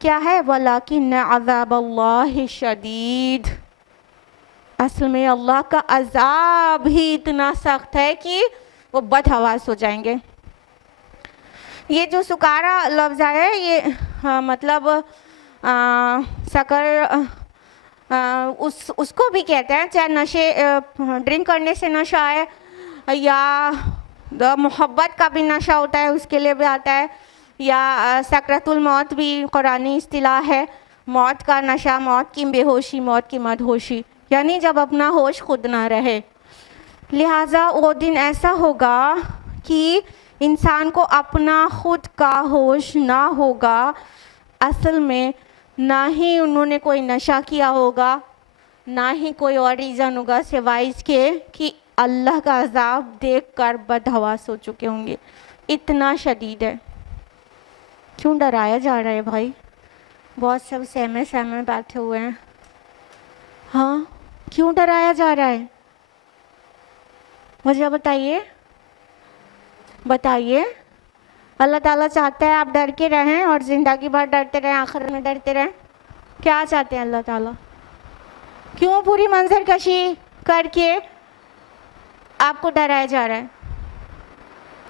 क्या है, वलाकिन अज़ाबल्लाहि शदीद, असल में अल्लाह का अज़ाब ही इतना सख्त है कि वो बदहवास हो जाएंगे। ये जो सुकारा लफ्ज़ आया है, ये मतलब शक्कर उसको भी कहते हैं, चाहे नशे ड्रिंक करने से नशा है या मोहब्बत का भी नशा होता है उसके लिए भी आता है, या सकरतुल मौत भी कुरानी इस्तिलाह है, मौत का नशा, मौत की बेहोशी, मौत की मदहोशी, यानी जब अपना होश खुद ना रहे। लिहाजा वो दिन ऐसा होगा कि इंसान को अपना खुद का होश ना होगा। असल में ना ही उन्होंने कोई नशा किया होगा, ना ही कोई और रीज़न होगा सिवाय इसके कि अल्लाह का अज़ाब देखकर बदहवास हो चुके होंगे। इतना शदीद है। क्यों डराया जा रहा है भाई? बहुत सब सहमे सहमे बैठे हुए हैं। हाँ, क्यों डराया जा रहा है? वजह बताइए। बताइए, अल्लाह ताला चाहता है आप डर के रहें और ज़िंदगी भर डरते रहें, आखिर में डरते रहें? क्या चाहते हैं अल्लाह ताला? क्यों पूरी मंजर कशी करके आपको डराया जा रहा है?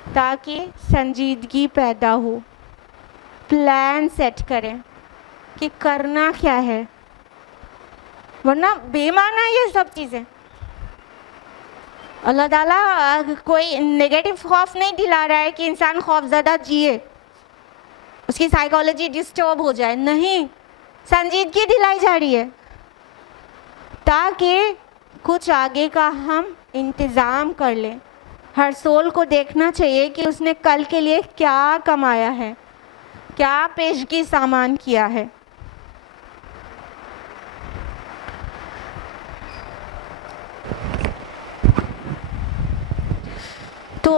ताकि संजीदगी पैदा हो, प्लान सेट करें कि करना क्या है, वरना बेमाना ये सब चीज़ें। अल्लाह ताला कोई नेगेटिव खौफ नहीं दिला रहा है कि इंसान खौफज़दा जिए, उसकी साइकोलॉजी डिस्टर्ब हो जाए, नहीं, संजीदगी दिलाई जा रही है ताकि कुछ आगे का हम इंतज़ाम कर लें। हर सोल को देखना चाहिए कि उसने कल के लिए क्या कमाया है, क्या पेशगी सामान किया है। तो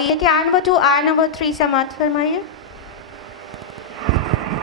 ये कि आय नंबर 3 समाप्त फरमाइए।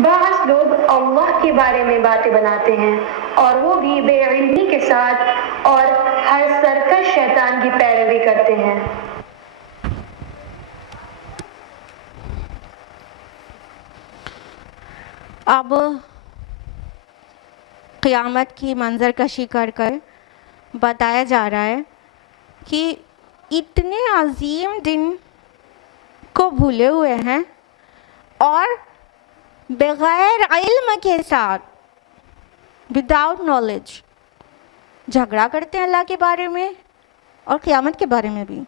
बाज़ लोग अल्लाह के बारे में बातें बनाते हैं और वो भी बेइल्मी के साथ और हर सरकश शैतान की पैरवी करते हैं। अब क़यामत की मंजर कशी कर कर बताया जा रहा है कि इतने अजीम दिन को भूले हुए हैं और बग़ैर इल्म के साथ, विदाउट नॉलेज, झगड़ा करते हैं अल्लाह के बारे में और क़यामत के बारे में भी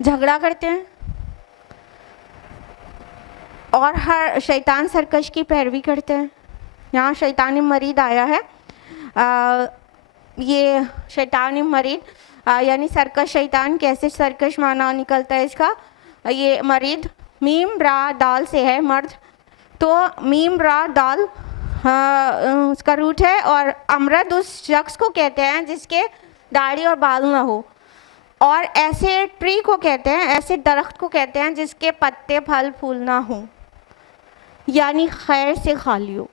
झगड़ा करते हैं और हर शैतान सरकश की पैरवी करते हैं। यहाँ शैतानी मरीद आया है, ये शैतानी मरीद यानी सरकश शैतान, कैसे सरकश माना निकलता है इसका, ये मरीद मीम रा दाल से है, मर्द, तो मीम रा दाल उसका रूट है, और अमरद उस शख्स को कहते हैं जिसके दाढ़ी और बाल ना हो, और ऐसे ट्री को कहते हैं, ऐसे दरख्त को कहते हैं जिसके पत्ते फल फूल ना हो, यानी खैर से खाली हो।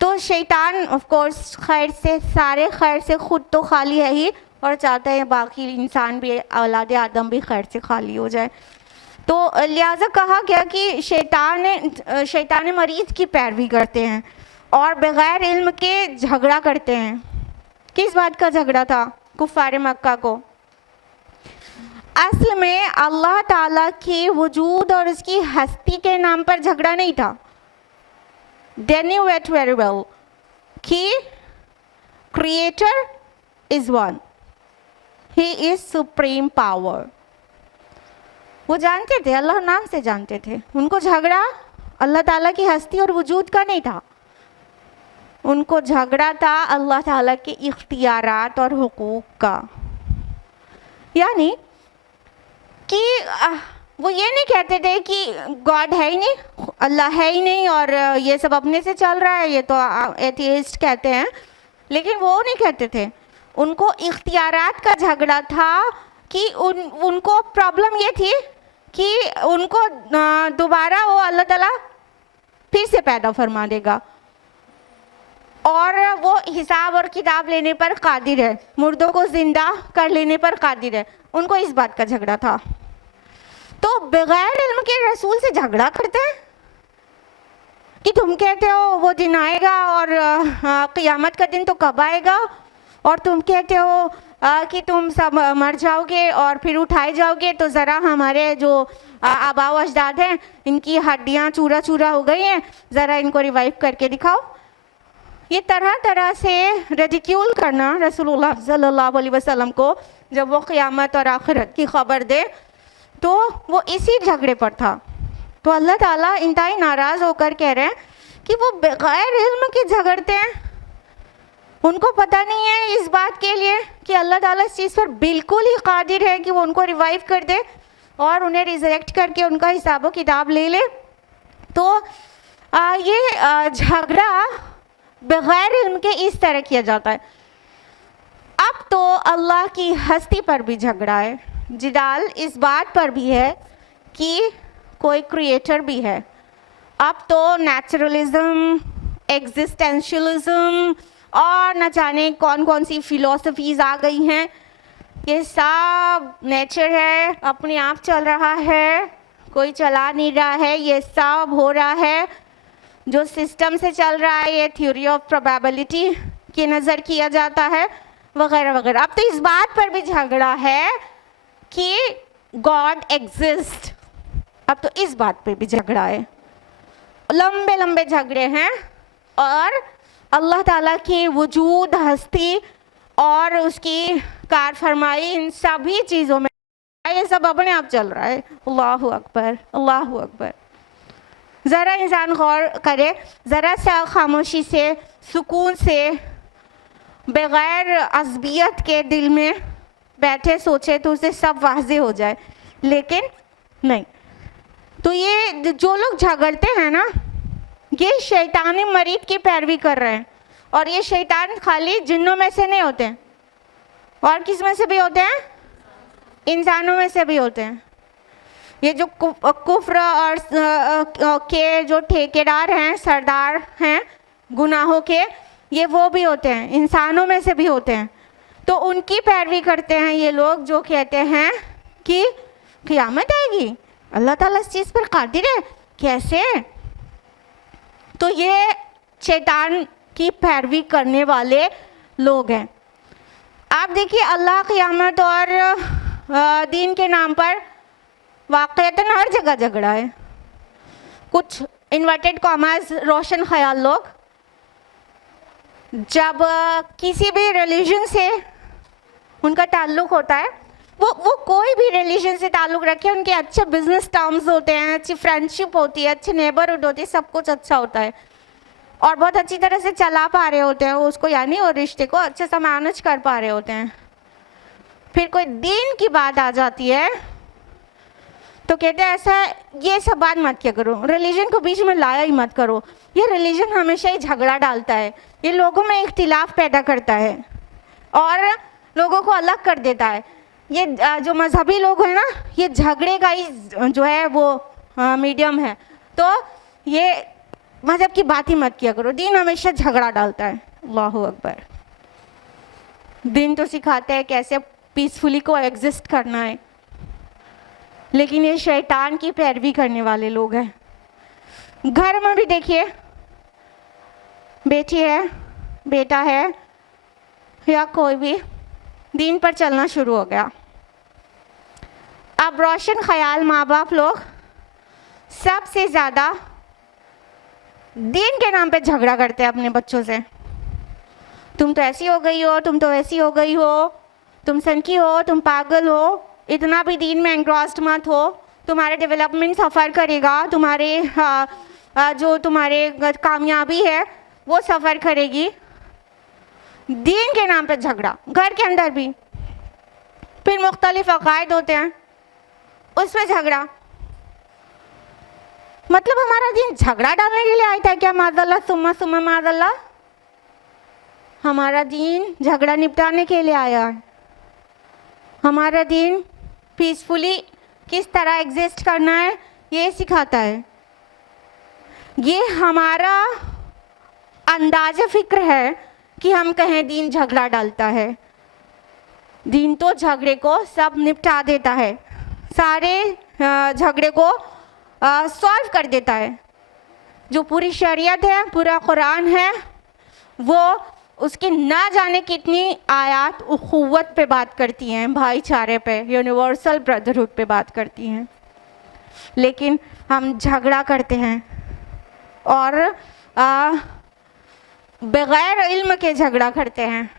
तो शैतान ऑफ कोर्स खैर से, सारे खैर से खुद तो खाली है ही और चाहता है बाकी इंसान भी, औलाद आदम भी खैर से खाली हो जाए। तो लिहाजा कहा गया कि शैतान मरीज की पैरवी करते हैं और बग़ैर इल्म के झगड़ा करते हैं। किस बात का झगड़ा था कुफ़ार मक्का को? असल में अल्लाह ताला के वजूद और उसकी हस्ती के नाम पर झगड़ा नहीं था। They knew it very well कि Creator is one, He is supreme power। वो जानते थे, अल्लाह नाम से जानते थे। उनको झगड़ा अल्लाह ताला की हस्ती और वजूद का नहीं था, उनको झगड़ा था अल्लाह ताला के इख्तियारात और हुकूक का। यानी कि वो ये नहीं कहते थे कि गॉड है ही नहीं, अल्लाह है ही नहीं और ये सब अपने से चल रहा है, ये तो एथियस्ट कहते हैं, लेकिन वो नहीं कहते थे। उनको इख्तियारात का झगड़ा था कि उनको प्रॉब्लम ये थी कि उनको दोबारा वो अल्लाह ताला फिर से पैदा फरमा देगा और वो हिसाब और किताब लेने पर कादिर है, मुर्दों को जिंदा कर लेने पर कादिर है। उनको इस बात का झगड़ा था। तो बगैर इल्म के रसूल से झगड़ा करते हैं कि तुम कहते हो वो दिन आएगा और क़यामत का दिन तो कब आएगा, और तुम कहते हो कि तुम सब मर जाओगे और फिर उठाए जाओगे, तो ज़रा हमारे जो आबा अजदाद हैं इनकी हड्डियाँ चूरा चूरा हो गई हैं, ज़रा इनको रिवाइव करके दिखाओ। ये तरह तरह से रिडिक्यूल करना रसूलुल्लाह सल्लल्लाहु अलैहि वसल्लम को जब वो क़यामत और आखिरत की खबर दे, तो वो इसी झगड़े पर था। तो अल्लाह ताला इंतहाई नाराज़ होकर कह रहे हैं कि वो बग़ैर इल्म के झगड़ते हैं। उनको पता नहीं है इस बात के लिए कि अल्लाह ताला इस चीज़ पर बिल्कुल ही कादिर है कि वो उनको रिवाइव कर दे और उन्हें रिजरेक्ट करके उनका हिसाब व किताब ले ले। तो ये झगड़ा बगैर इल्म के इस तरह किया जाता है। अब तो अल्लाह की हस्ती पर भी झगड़ा है, जिदाल इस बात पर भी है कि कोई क्रिएटर भी है। अब तो नेचुरलिज्म, एग्जिस्टेंशियलिज्म और न जाने कौन कौन सी फिलॉसफीज़ आ गई हैं। ये सब नेचर है, अपने आप चल रहा है, कोई चला नहीं रहा है, ये सब हो रहा है। जो सिस्टम से चल रहा है ये थ्योरी ऑफ प्रोबेबिलिटी की नज़र किया जाता है, वगैरह वगैरह। अब तो इस बात पर भी झगड़ा है कि गॉड एग्जिस्ट। अब तो इस बात पे भी झगड़ा है, लंबे लंबे झगड़े हैं। और अल्लाह ताला की वजूद, हस्ती और उसकी कार फरमाई, इन सभी चीज़ों में ये सब अपने आप चल रहा है। अल्लाहु अकबर, अल्लाहु अकबर। ज़रा इंसान गौर करे, ज़रा सा खामोशी से, सुकून से, बग़ैर अज़बियत के दिल में बैठे सोचे तो उसे सब वाज़े हो जाए, लेकिन नहीं। तो ये जो लोग झगड़ते हैं ना, ये शैतानी मरीद की पैरवी कर रहे हैं। और ये शैतान खाली जिन्नों में से नहीं होते हैं, और किस में से भी होते हैं? इंसानों में से भी होते हैं। ये जो कुफ्र और के जो ठेकेदार हैं, सरदार हैं गुनाहों के, ये वो भी होते हैं, इंसानों में से भी होते हैं। तो उनकी पैरवी करते हैं ये लोग जो कहते हैं कि क़यामत आएगी, अल्लाह ताला इस चीज़ पर कादिर है। कैसे? तो ये शैतान की पैरवी करने वाले लोग हैं। आप देखिए, अल्लाह क़यामत और दीन के नाम पर वाक़ईतन हर जगह झगड़ा है। कुछ इन्वर्टेड कॉमर्स रोशन ख्याल लोग जब किसी भी रिलीजन से उनका ताल्लुक़ होता है, वो कोई भी रिलीजन से ताल्लुक़ रखे, उनके अच्छे बिजनेस टर्म्स होते हैं, अच्छी फ्रेंडशिप होती है, अच्छी नेबरहुड होती है, सब कुछ अच्छा होता है और बहुत अच्छी तरह से चला पा रहे होते हैं उसको, यानी वो रिश्ते को अच्छे से मैनेज कर पा रहे होते हैं। फिर कोई दीन की बात आ जाती है तो कहते हैं ऐसा, ये सब बात मत किया करो, रिलीजन को बीच में लाया ही मत करो। ये रिलीजन हमेशा ही झगड़ा डालता है, ये लोगों में इख्तिलाफ पैदा करता है और लोगों को अलग कर देता है। ये जो मजहबी लोग हैं ना, ये झगड़े का ही जो है वो मीडियम है। तो ये मजहब की बात ही मत किया करो, दीन हमेशा झगड़ा डालता है। अल्लाहु अकबर। दीन तो सिखाते हैं कैसे पीसफुली को एग्जिस्ट करना है, लेकिन ये शैतान की पैरवी करने वाले लोग हैं। घर में भी देखिए, बेटी है, बेटा है या कोई भी दीन पर चलना शुरू हो गया। अब रोशन ख्याल माँ बाप लोग सबसे ज़्यादा दीन के नाम पे झगड़ा करते हैं अपने बच्चों से। तुम तो ऐसी हो गई हो, तुम तो ऐसी हो गई हो, तुम सनकी हो, तुम पागल हो, इतना भी दीन में एंग्रॉस्ड मत हो, तुम्हारे डेवलपमेंट सफ़र करेगा, तुम्हारे जो तुम्हारे कामयाबी है वो सफ़र करेगी। दीन के नाम पे झगड़ा, घर के अंदर भी। फिर मुख्तलिफ अकायद होते हैं, उसमें झगड़ा। मतलब हमारा दीन झगड़ा डालने के लिए आया था क्या? माज़ल्लाह सुम्मा सुम्मा माज़ल्लाह। हमारा दीन झगड़ा निपटाने के लिए आया है। हमारा दीन पीसफुली किस तरह एग्जिस्ट करना है ये सिखाता है। ये हमारा अंदाज़ फ़िक्र है कि हम कहें दीन झगड़ा डालता है। दीन तो झगड़े को सब निपटा देता है, सारे झगड़े को सॉल्व कर देता है। जो पूरी शरीयत है, पूरा कुरान है, वो उसकी ना जाने कितनी आयत उखुव्वत पे बात करती हैं, भाईचारे पे, यूनिवर्सल ब्रदरहुड पे बात करती हैं। लेकिन हम झगड़ा करते हैं और बग़ैर इल्म के झगड़ा करते हैं।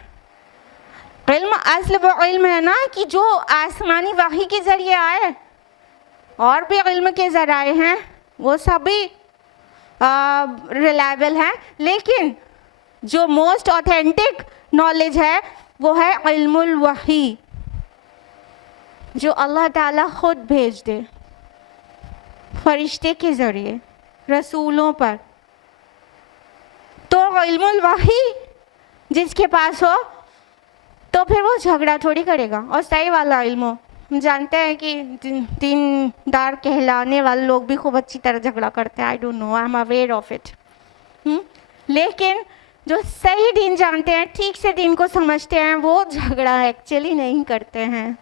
इल्म असल वो इल्म है ना कि जो आसमानी वही के ज़रिए आए, और भी इल्म के ज़राए हैं, वो सभी रिलायबल हैं, लेकिन जो मोस्ट ऑथेंटिक नॉलेज है वो है इल्मुल वही, जो अल्लाह ताला खुद भेज दे फरिश्ते के ज़रिए रसूलों पर, वो इल्मुल वही जिसके पास हो तो फिर वो झगड़ा थोड़ी करेगा। और सही वाला इल्म हो, हम जानते हैं कि दीनदार कहलाने वाले लोग भी खूब अच्छी तरह झगड़ा करते हैं। I don't know, I am aware of it. लेकिन जो सही दीन जानते हैं, ठीक से दीन को समझते हैं, वो झगड़ा एक्चुअली नहीं करते हैं।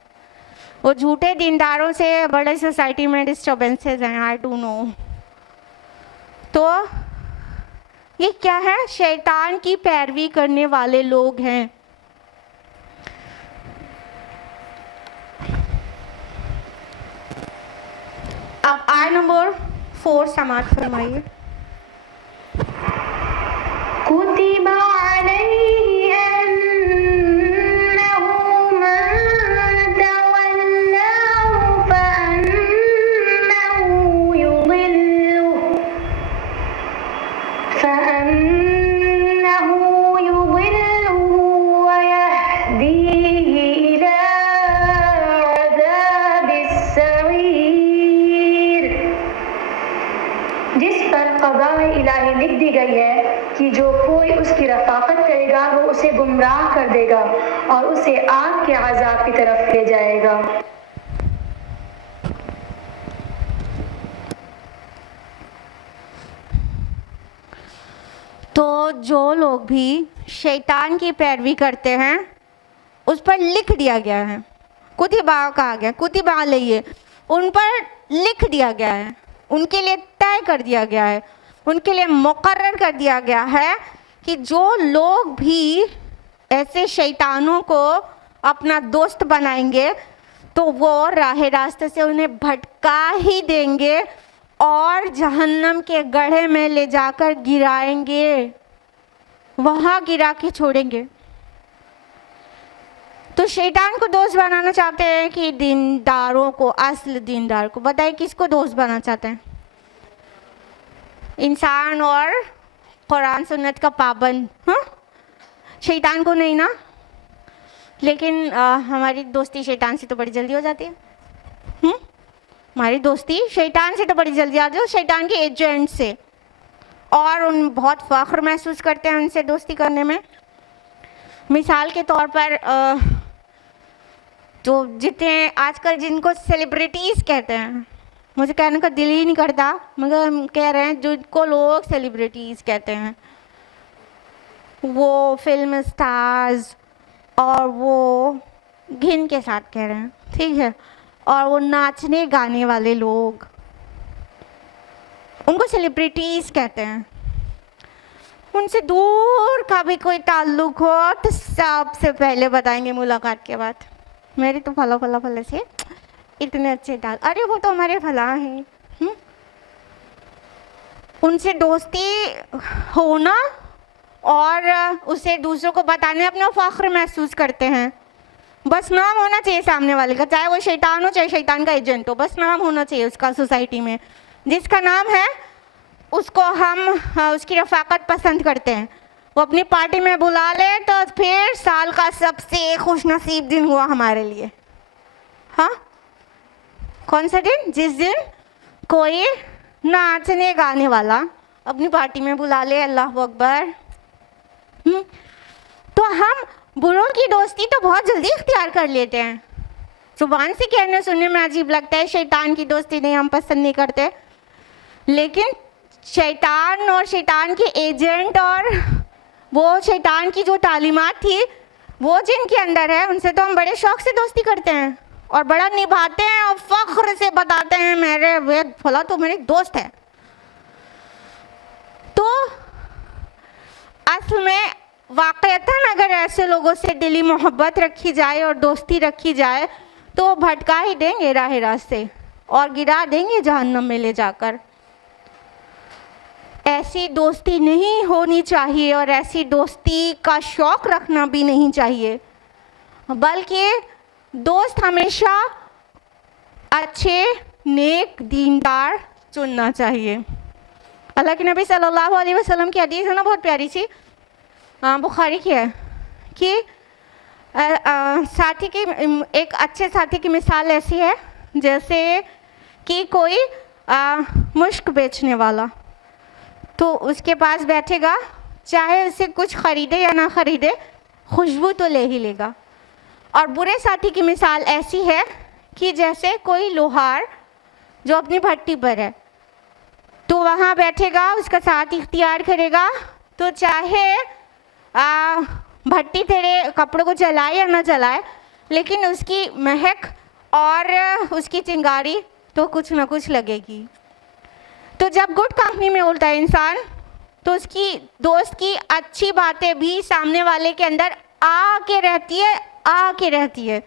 वो झूठे दीनदारों से बड़े सोसाइटी में डिस्टर्बेंसेस हैं। I don't know. तो ये क्या है? शैतान की पैरवी करने वाले लोग हैं। अब आय नंबर 4 समाप्त फरमाइए। कुतिबा अलैहि अन्नहु मन तवल्लाहु फअन्नहु युदिल्लुहु व यहदीहि इला अज़ाबिस सईर। जिस पर क़ज़ा इलाही लिख दी गई है कि जो कोई उसकी रफ़ाक़त करेगा वो उसे गुमराह कर देगा और उसे आग के अज़ाब की तरफ ले जाएगा। तो जो लोग भी शैतान की पैरवी करते हैं उस पर लिख दिया गया है, कुतिबा कहा गया, कुतिबा अलैहि, उन पर लिख दिया गया है, उनके लिए तय कर दिया गया है, उनके लिए मुकर्रर कर दिया गया है कि जो लोग भी ऐसे शैतानों को अपना दोस्त बनाएंगे तो वो राह रास्ते से उन्हें भटका ही देंगे और जहन्नम के गड्ढे में ले जाकर गिराएंगे, वहाँ गिरा के छोड़ेंगे। तो शैतान को दोस्त बनाना चाहते हैं कि दीनदारों को, असल दीनदार को? बताइए किसको दोस्त बनाना चाहते हैं? इंसान और कुरान सुन्नत का पाबंद। हाँ, शैतान को नहीं ना। लेकिन हमारी दोस्ती शैतान से तो बड़ी जल्दी हो जाती है। हमारी दोस्ती शैतान से तो बड़ी जल्दी आती है, शैतान के एजेंट से, और उन बहुत फ़ख्र महसूस करते हैं उनसे दोस्ती करने में। मिसाल के तौर पर जो जितने आजकल जिनको सेलिब्रिटीज़ कहते हैं, मुझे कहने का दिल ही नहीं करता मगर हम कह रहे हैं, जिनको लोग सेलिब्रिटीज़ कहते हैं, वो फिल्म स्टार्स, और वो घिन के साथ कह रहे हैं, ठीक है, और वो नाचने गाने वाले लोग, उनको सेलिब्रिटीज़ कहते हैं। उनसे दूर का भी कोई ताल्लुक़ हो तो सबसे पहले बताएंगे मुलाकात के बाद, मेरी तो फला फला फला से इतने अच्छे डाल, अरे वो तो हमारे फला हैं। उनसे दोस्ती होना और उसे दूसरों को बताने अपना फ़ख्र महसूस करते हैं। बस नाम होना चाहिए सामने वाले का, चाहे वो शैतान हो चाहे शैतान का एजेंट हो, बस नाम होना चाहिए उसका सोसाइटी में। जिसका नाम है उसको हम उसकी रफ़ाक़त पसंद करते हैं। वो अपनी पार्टी में बुला ले तो फिर साल का सबसे खुशनसीब दिन हुआ हमारे लिए। हाँ, कौन सा दिन? जिस दिन कोई नाचने गाने वाला अपनी पार्टी में बुला ले, अल्लाह अकबर। तो हम बुरों की दोस्ती तो बहुत जल्दी इख्तियार कर लेते हैं, ज़ुबान से कहने सुनने में अजीब लगता है, शैतान की दोस्ती नहीं, हम पसंद नहीं करते। लेकिन शैतान और शैतान के एजेंट और वो शैतान की जो तालीमात थी वो जिनके अंदर है, उनसे तो हम बड़े शौक़ से दोस्ती करते हैं और बड़ा निभाते हैं और फ़ख्र से बताते हैं मेरे वे फला तो मेरे दोस्त है। तो असल में वाक़अतन अगर ऐसे लोगों से दिली मोहब्बत रखी जाए और दोस्ती रखी जाए तो वो भटका ही देंगे राह रास्ते और गिरा देंगे जहन्नम में ले जाकर। ऐसी दोस्ती नहीं होनी चाहिए और ऐसी दोस्ती का शौक़ रखना भी नहीं चाहिए, बल्कि दोस्त हमेशा अच्छे नेक दीनदार चुनना चाहिए। अल्लाह के नबी सल्लल्लाहु अलैहि वसल्लम की हदीस है ना, बहुत प्यारी सी, बुखारी की है कि साथी की, एक अच्छे साथी की मिसाल ऐसी है जैसे कि कोई मुश्क बेचने वाला, तो उसके पास बैठेगा चाहे उससे कुछ खरीदे या ना खरीदे, खुशबू तो ले ही लेगा। और बुरे साथी की मिसाल ऐसी है कि जैसे कोई लोहार जो अपनी भट्टी पर है, तो वहाँ बैठेगा, उसका साथ इख्तियार करेगा, तो चाहे भट्टी तेरे कपड़ों को जलाए या ना जलाए, लेकिन उसकी महक और उसकी चिंगारी तो कुछ ना कुछ लगेगी। तो जब गुड कंपनी में होता है इंसान, तो उसकी दोस्त की अच्छी बातें भी सामने वाले के अंदर आके रहती है,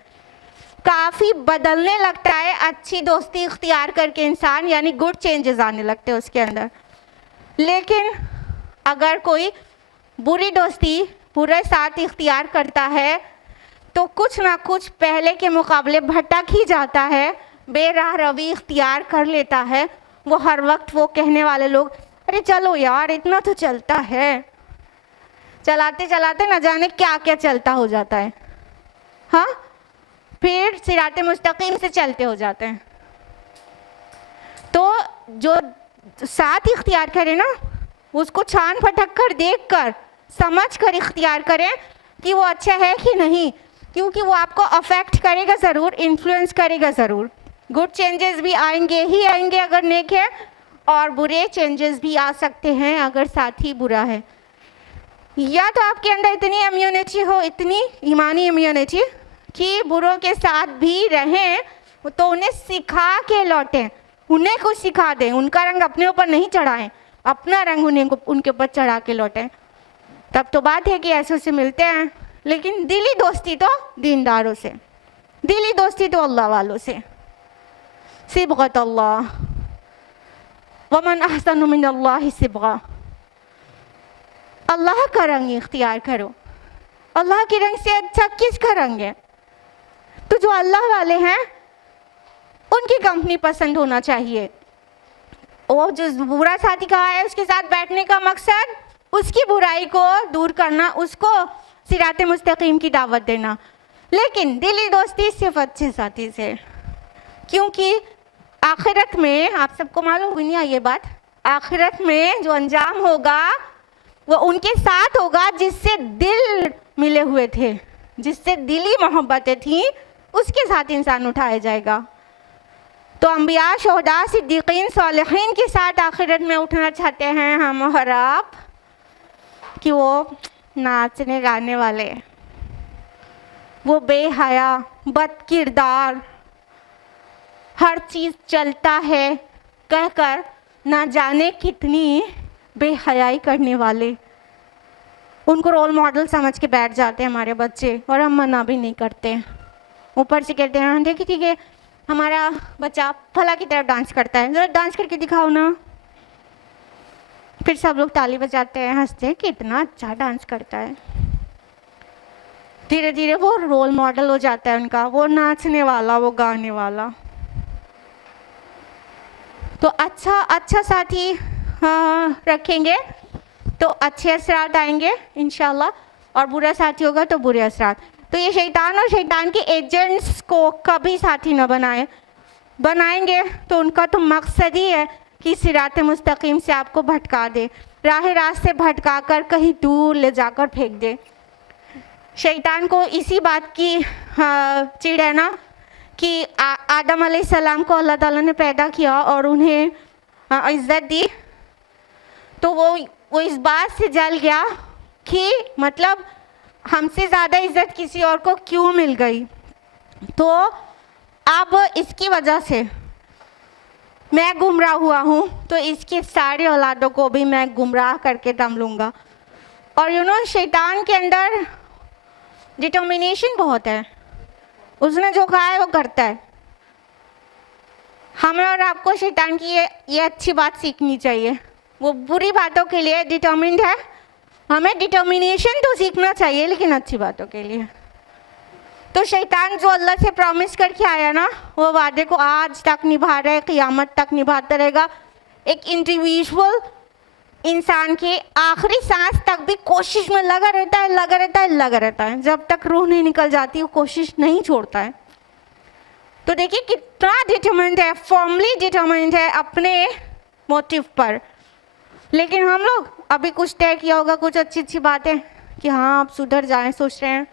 काफ़ी बदलने लगता है। अच्छी दोस्ती इख्तियार करके इंसान, यानी गुड चेंजेस आने लगते हैं उसके अंदर। लेकिन अगर कोई बुरी दोस्ती, बुरा साथ इख्तियार करता है, तो कुछ ना कुछ पहले के मुकाबले भटक ही जाता है, बेराह रवी इख्तियार कर लेता है। वो हर वक्त वो कहने वाले लोग, अरे चलो यार इतना तो चलता है, चलाते चलाते न जाने क्या क्या चलता हो जाता है, हाँ, फिर सिराते मुस्तकीम से चलते हो जाते हैं। तो जो साथ इख्तियार करे ना, उसको छान फटक कर, देख कर, समझ कर इख्तियार करें कि वो अच्छा है कि नहीं, क्योंकि वो आपको अफेक्ट करेगा ज़रूर, इन्फ्लुएंस करेगा ज़रूर। गुड चेंजेस भी आएंगे ही आएंगे अगर नेक है, और बुरे चेंजेस भी आ सकते हैं अगर साथी बुरा है। या तो आपके अंदर इतनी इम्यूनिटी हो, इतनी ईमानी इम्यूनिटी कि बुरों के साथ भी रहें, तो उन्हें सिखा के लौटें, उन्हें कुछ सिखा दें, उनका रंग अपने ऊपर नहीं चढ़ाएं, अपना रंग उनके ऊपर चढ़ा के लौटें। तब तो बात है कि ऐसे से मिलते हैं। लेकिन दिली दोस्ती तो दीनदारों से, दिली दोस्ती तो अल्लाह वालों से। सिबगत अल्लाह वमन अहसनु मिनल्लाहि सिबगा। अल्लाह का रंग इख्तियार करो, अल्लाह के रंग से अच्छा किसका रंग है? तो जो अल्लाह वाले हैं उनकी कंपनी पसंद होना चाहिए। वो जो बुरा साथी कहा है, उसके साथ बैठने का मकसद उसकी बुराई को दूर करना, उसको सिराते मुस्तकीम की दावत देना। लेकिन दिली दोस्ती सिर्फ अच्छे साथी से, क्योंकि आखिरत में आप सबको मालूम हुई नहीं ये बात, आखिरत में जो अंजाम होगा वो उनके साथ होगा जिससे दिल मिले हुए थे, जिससे दिली मोहब्बतें थीं, उसके साथ इंसान उठाया जाएगा। तो अंबिया, शोहदा, सिद्दीकीन, सालिहीन के साथ आखिरत में उठना चाहते हैं हम और आप, कि वो नाचने गाने वाले, वो बेहया, बदकिरदार, हर चीज़ चलता है कहकर ना जाने कितनी बेहयाई करने वाले, उनको रोल मॉडल समझ के बैठ जाते हैं हमारे बच्चे, और हम मना भी नहीं करते। ऊपर से कहते हैं देखिए ठीक है हमारा बच्चा फला की तरफ डांस करता है, ज़रा डांस करके दिखाओ ना। फिर सब लोग ताली बजाते हैं, हंसते हैं, कितना अच्छा डांस करता है। धीरे धीरे वो रोल मॉडल हो जाता है उनका, वो नाचने वाला, वो गाने वाला। तो अच्छा साथी रखेंगे तो अच्छे असरात आएंगे इंशाल्लाह, और बुरा साथी होगा तो बुरे असरात। तो ये शैतान और शैतान के एजेंट्स को कभी साथी न बनाएंगे तो उनका तो मकसद ही है कि सिराते मुस्तकीम से आपको भटका दे, राह से भटका कर कहीं दूर ले जाकर फेंक दे। शैतान को इसी बात की चिढ़ है ना कि आदम अलैहिस्सलाम को अल्लाह ताला ने पैदा किया और उन्हें इज़्ज़त दी, तो वो इस बात से जल गया कि मतलब हमसे ज़्यादा इज़्ज़त किसी और को क्यों मिल गई। तो अब इसकी वजह से मैं गुमराह हुआ हूँ, तो इसके सारे औलादों को भी मैं गुमराह करके दम लूँगा। और शैतान के अंदर डिटर्मिनेशन बहुत है, उसने जो कहा है वो करता है। हमें और आपको शैतान की ये अच्छी बात सीखनी चाहिए। वो बुरी बातों के लिए डिटर्मिन्ड है, हमें डिटर्मिनेशन तो सीखना चाहिए लेकिन अच्छी बातों के लिए। तो शैतान जो अल्लाह से प्रॉमिस करके आया ना, वो वादे को आज तक निभा रहा है, क़यामत तक निभाता रहेगा। एक इंडिविजुअल इंसान के आखिरी सांस तक भी कोशिश में लगा रहता है, जब तक रूह नहीं निकल जाती वो कोशिश नहीं छोड़ता है। तो देखिए कितना डिटरमाइंड है, फॉर्मली डिटरमाइंड है अपने मोटिव पर। लेकिन हम लोग अभी कुछ तय किया होगा, कुछ अच्छी अच्छी बातें कि हाँ आप सुधर जाएं, सोच रहे हैं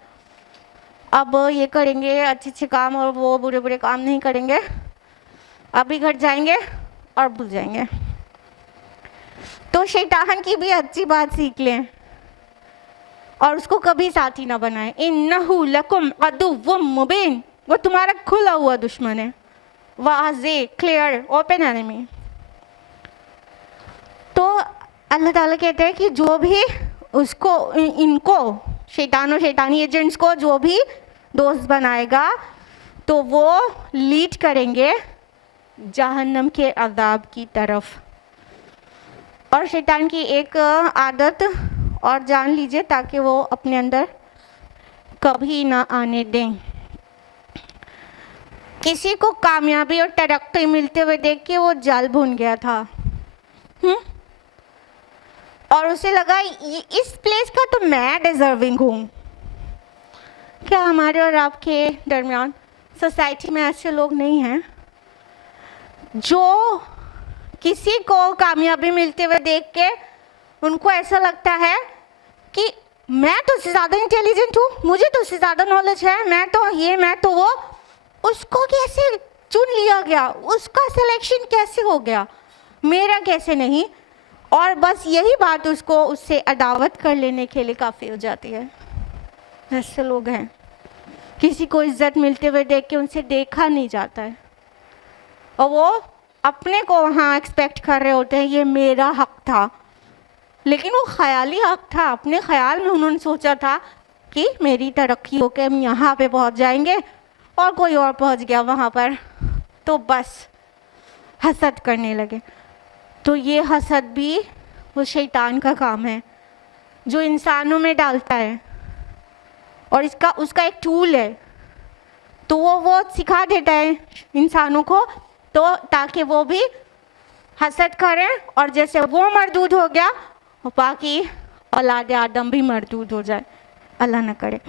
अब ये करेंगे अच्छे अच्छे काम और वो बुरे बुरे काम नहीं करेंगे, अभी घट जाएंगे और भूल जाएंगे। तो शैतान की भी अच्छी बात सीख लें और उसको कभी साथी ना बनाएं। इन्नहु लकुम अदुव्वुम मुबीन, वो तुम्हारा खुला हुआ दुश्मन है, वाज़े क्लियर ओपन एनिमी। तो अल्लाह ताला कहते हैं कि जो भी उसको इनको शैतान और शैतानी एजेंट्स को जो भी दोस्त बनाएगा तो वो लीड करेंगे जहन्नम के अज़ाब की तरफ। और शैतान की एक आदत और जान लीजिए ताकि वो अपने अंदर कभी ना आने दें। किसी को कामयाबी और तरक्की मिलते हुए देख के वो जल भुन गया था और उसे लगा इस प्लेस का तो मैं डिजर्विंग हूँ। क्या हमारे और आपके दरमियान सोसाइटी में ऐसे लोग नहीं हैं जो किसी को कामयाबी मिलते हुए देख के उनको ऐसा लगता है कि मैं तो उससे ज़्यादा इंटेलिजेंट हूँ, मुझे तो उससे ज़्यादा नॉलेज है, मैं तो ये मैं तो वो, उसको कैसे चुन लिया गया, उसका सिलेक्शन कैसे हो गया, मेरा कैसे नहीं। और बस यही बात उसको उससे अदावत कर लेने के लिए काफ़ी हो जाती है। ऐसे लोग हैं, किसी को इज्जत मिलते हुए देख के उनसे देखा नहीं जाता है और वो अपने को वहाँ एक्सपेक्ट कर रहे होते हैं ये मेरा हक था, लेकिन वो ख्याली हक था। अपने ख्याल में उन्होंने सोचा था कि मेरी तरक्की होकर हम यहाँ पे पहुँच जाएंगे और कोई और पहुँच गया वहाँ पर, तो बस हसद करने लगे। तो ये हसद भी वो शैतान का काम है जो इंसानों में डालता है और इसका उसका एक टूल है। तो वो सिखा देता है इंसानों को तो ताकि वो भी हसद करें और जैसे वो मरदूद हो गया बाकी औलाद आदम भी मरदूद हो जाए, अल्लाह न करे।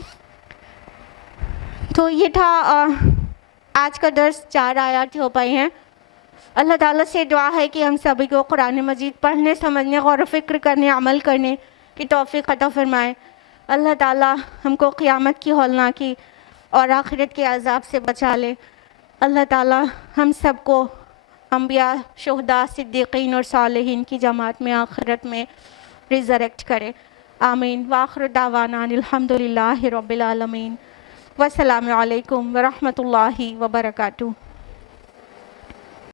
तो ये था आज का दर्स। 4 आयत हो पाई हैं। अल्लाह ताला से दुआ है कि हम सभी को कुरान मजीद पढ़ने, समझने, गौर फ़िक्र करने, अमल करने की तौफ़ीक़ अता फ़रमाए। अल्लाह ताला हमको क़यामत की हौलनाकी और आखिरत के अज़ाब से बचा ले। अल्लाह ताला हम सबको अंबिया, शुहदा, सिद्दीक़ीन और सालिहीन की जमात में आखिरत में रिज़रेक्ट करे। आमीन। व आखिर दावाना अनिल हम्दुलिल्लाहि रब्बिल आलमीन। वस्सलामु अलैकुम व रहमतुल्लाहि व बरकातुहू।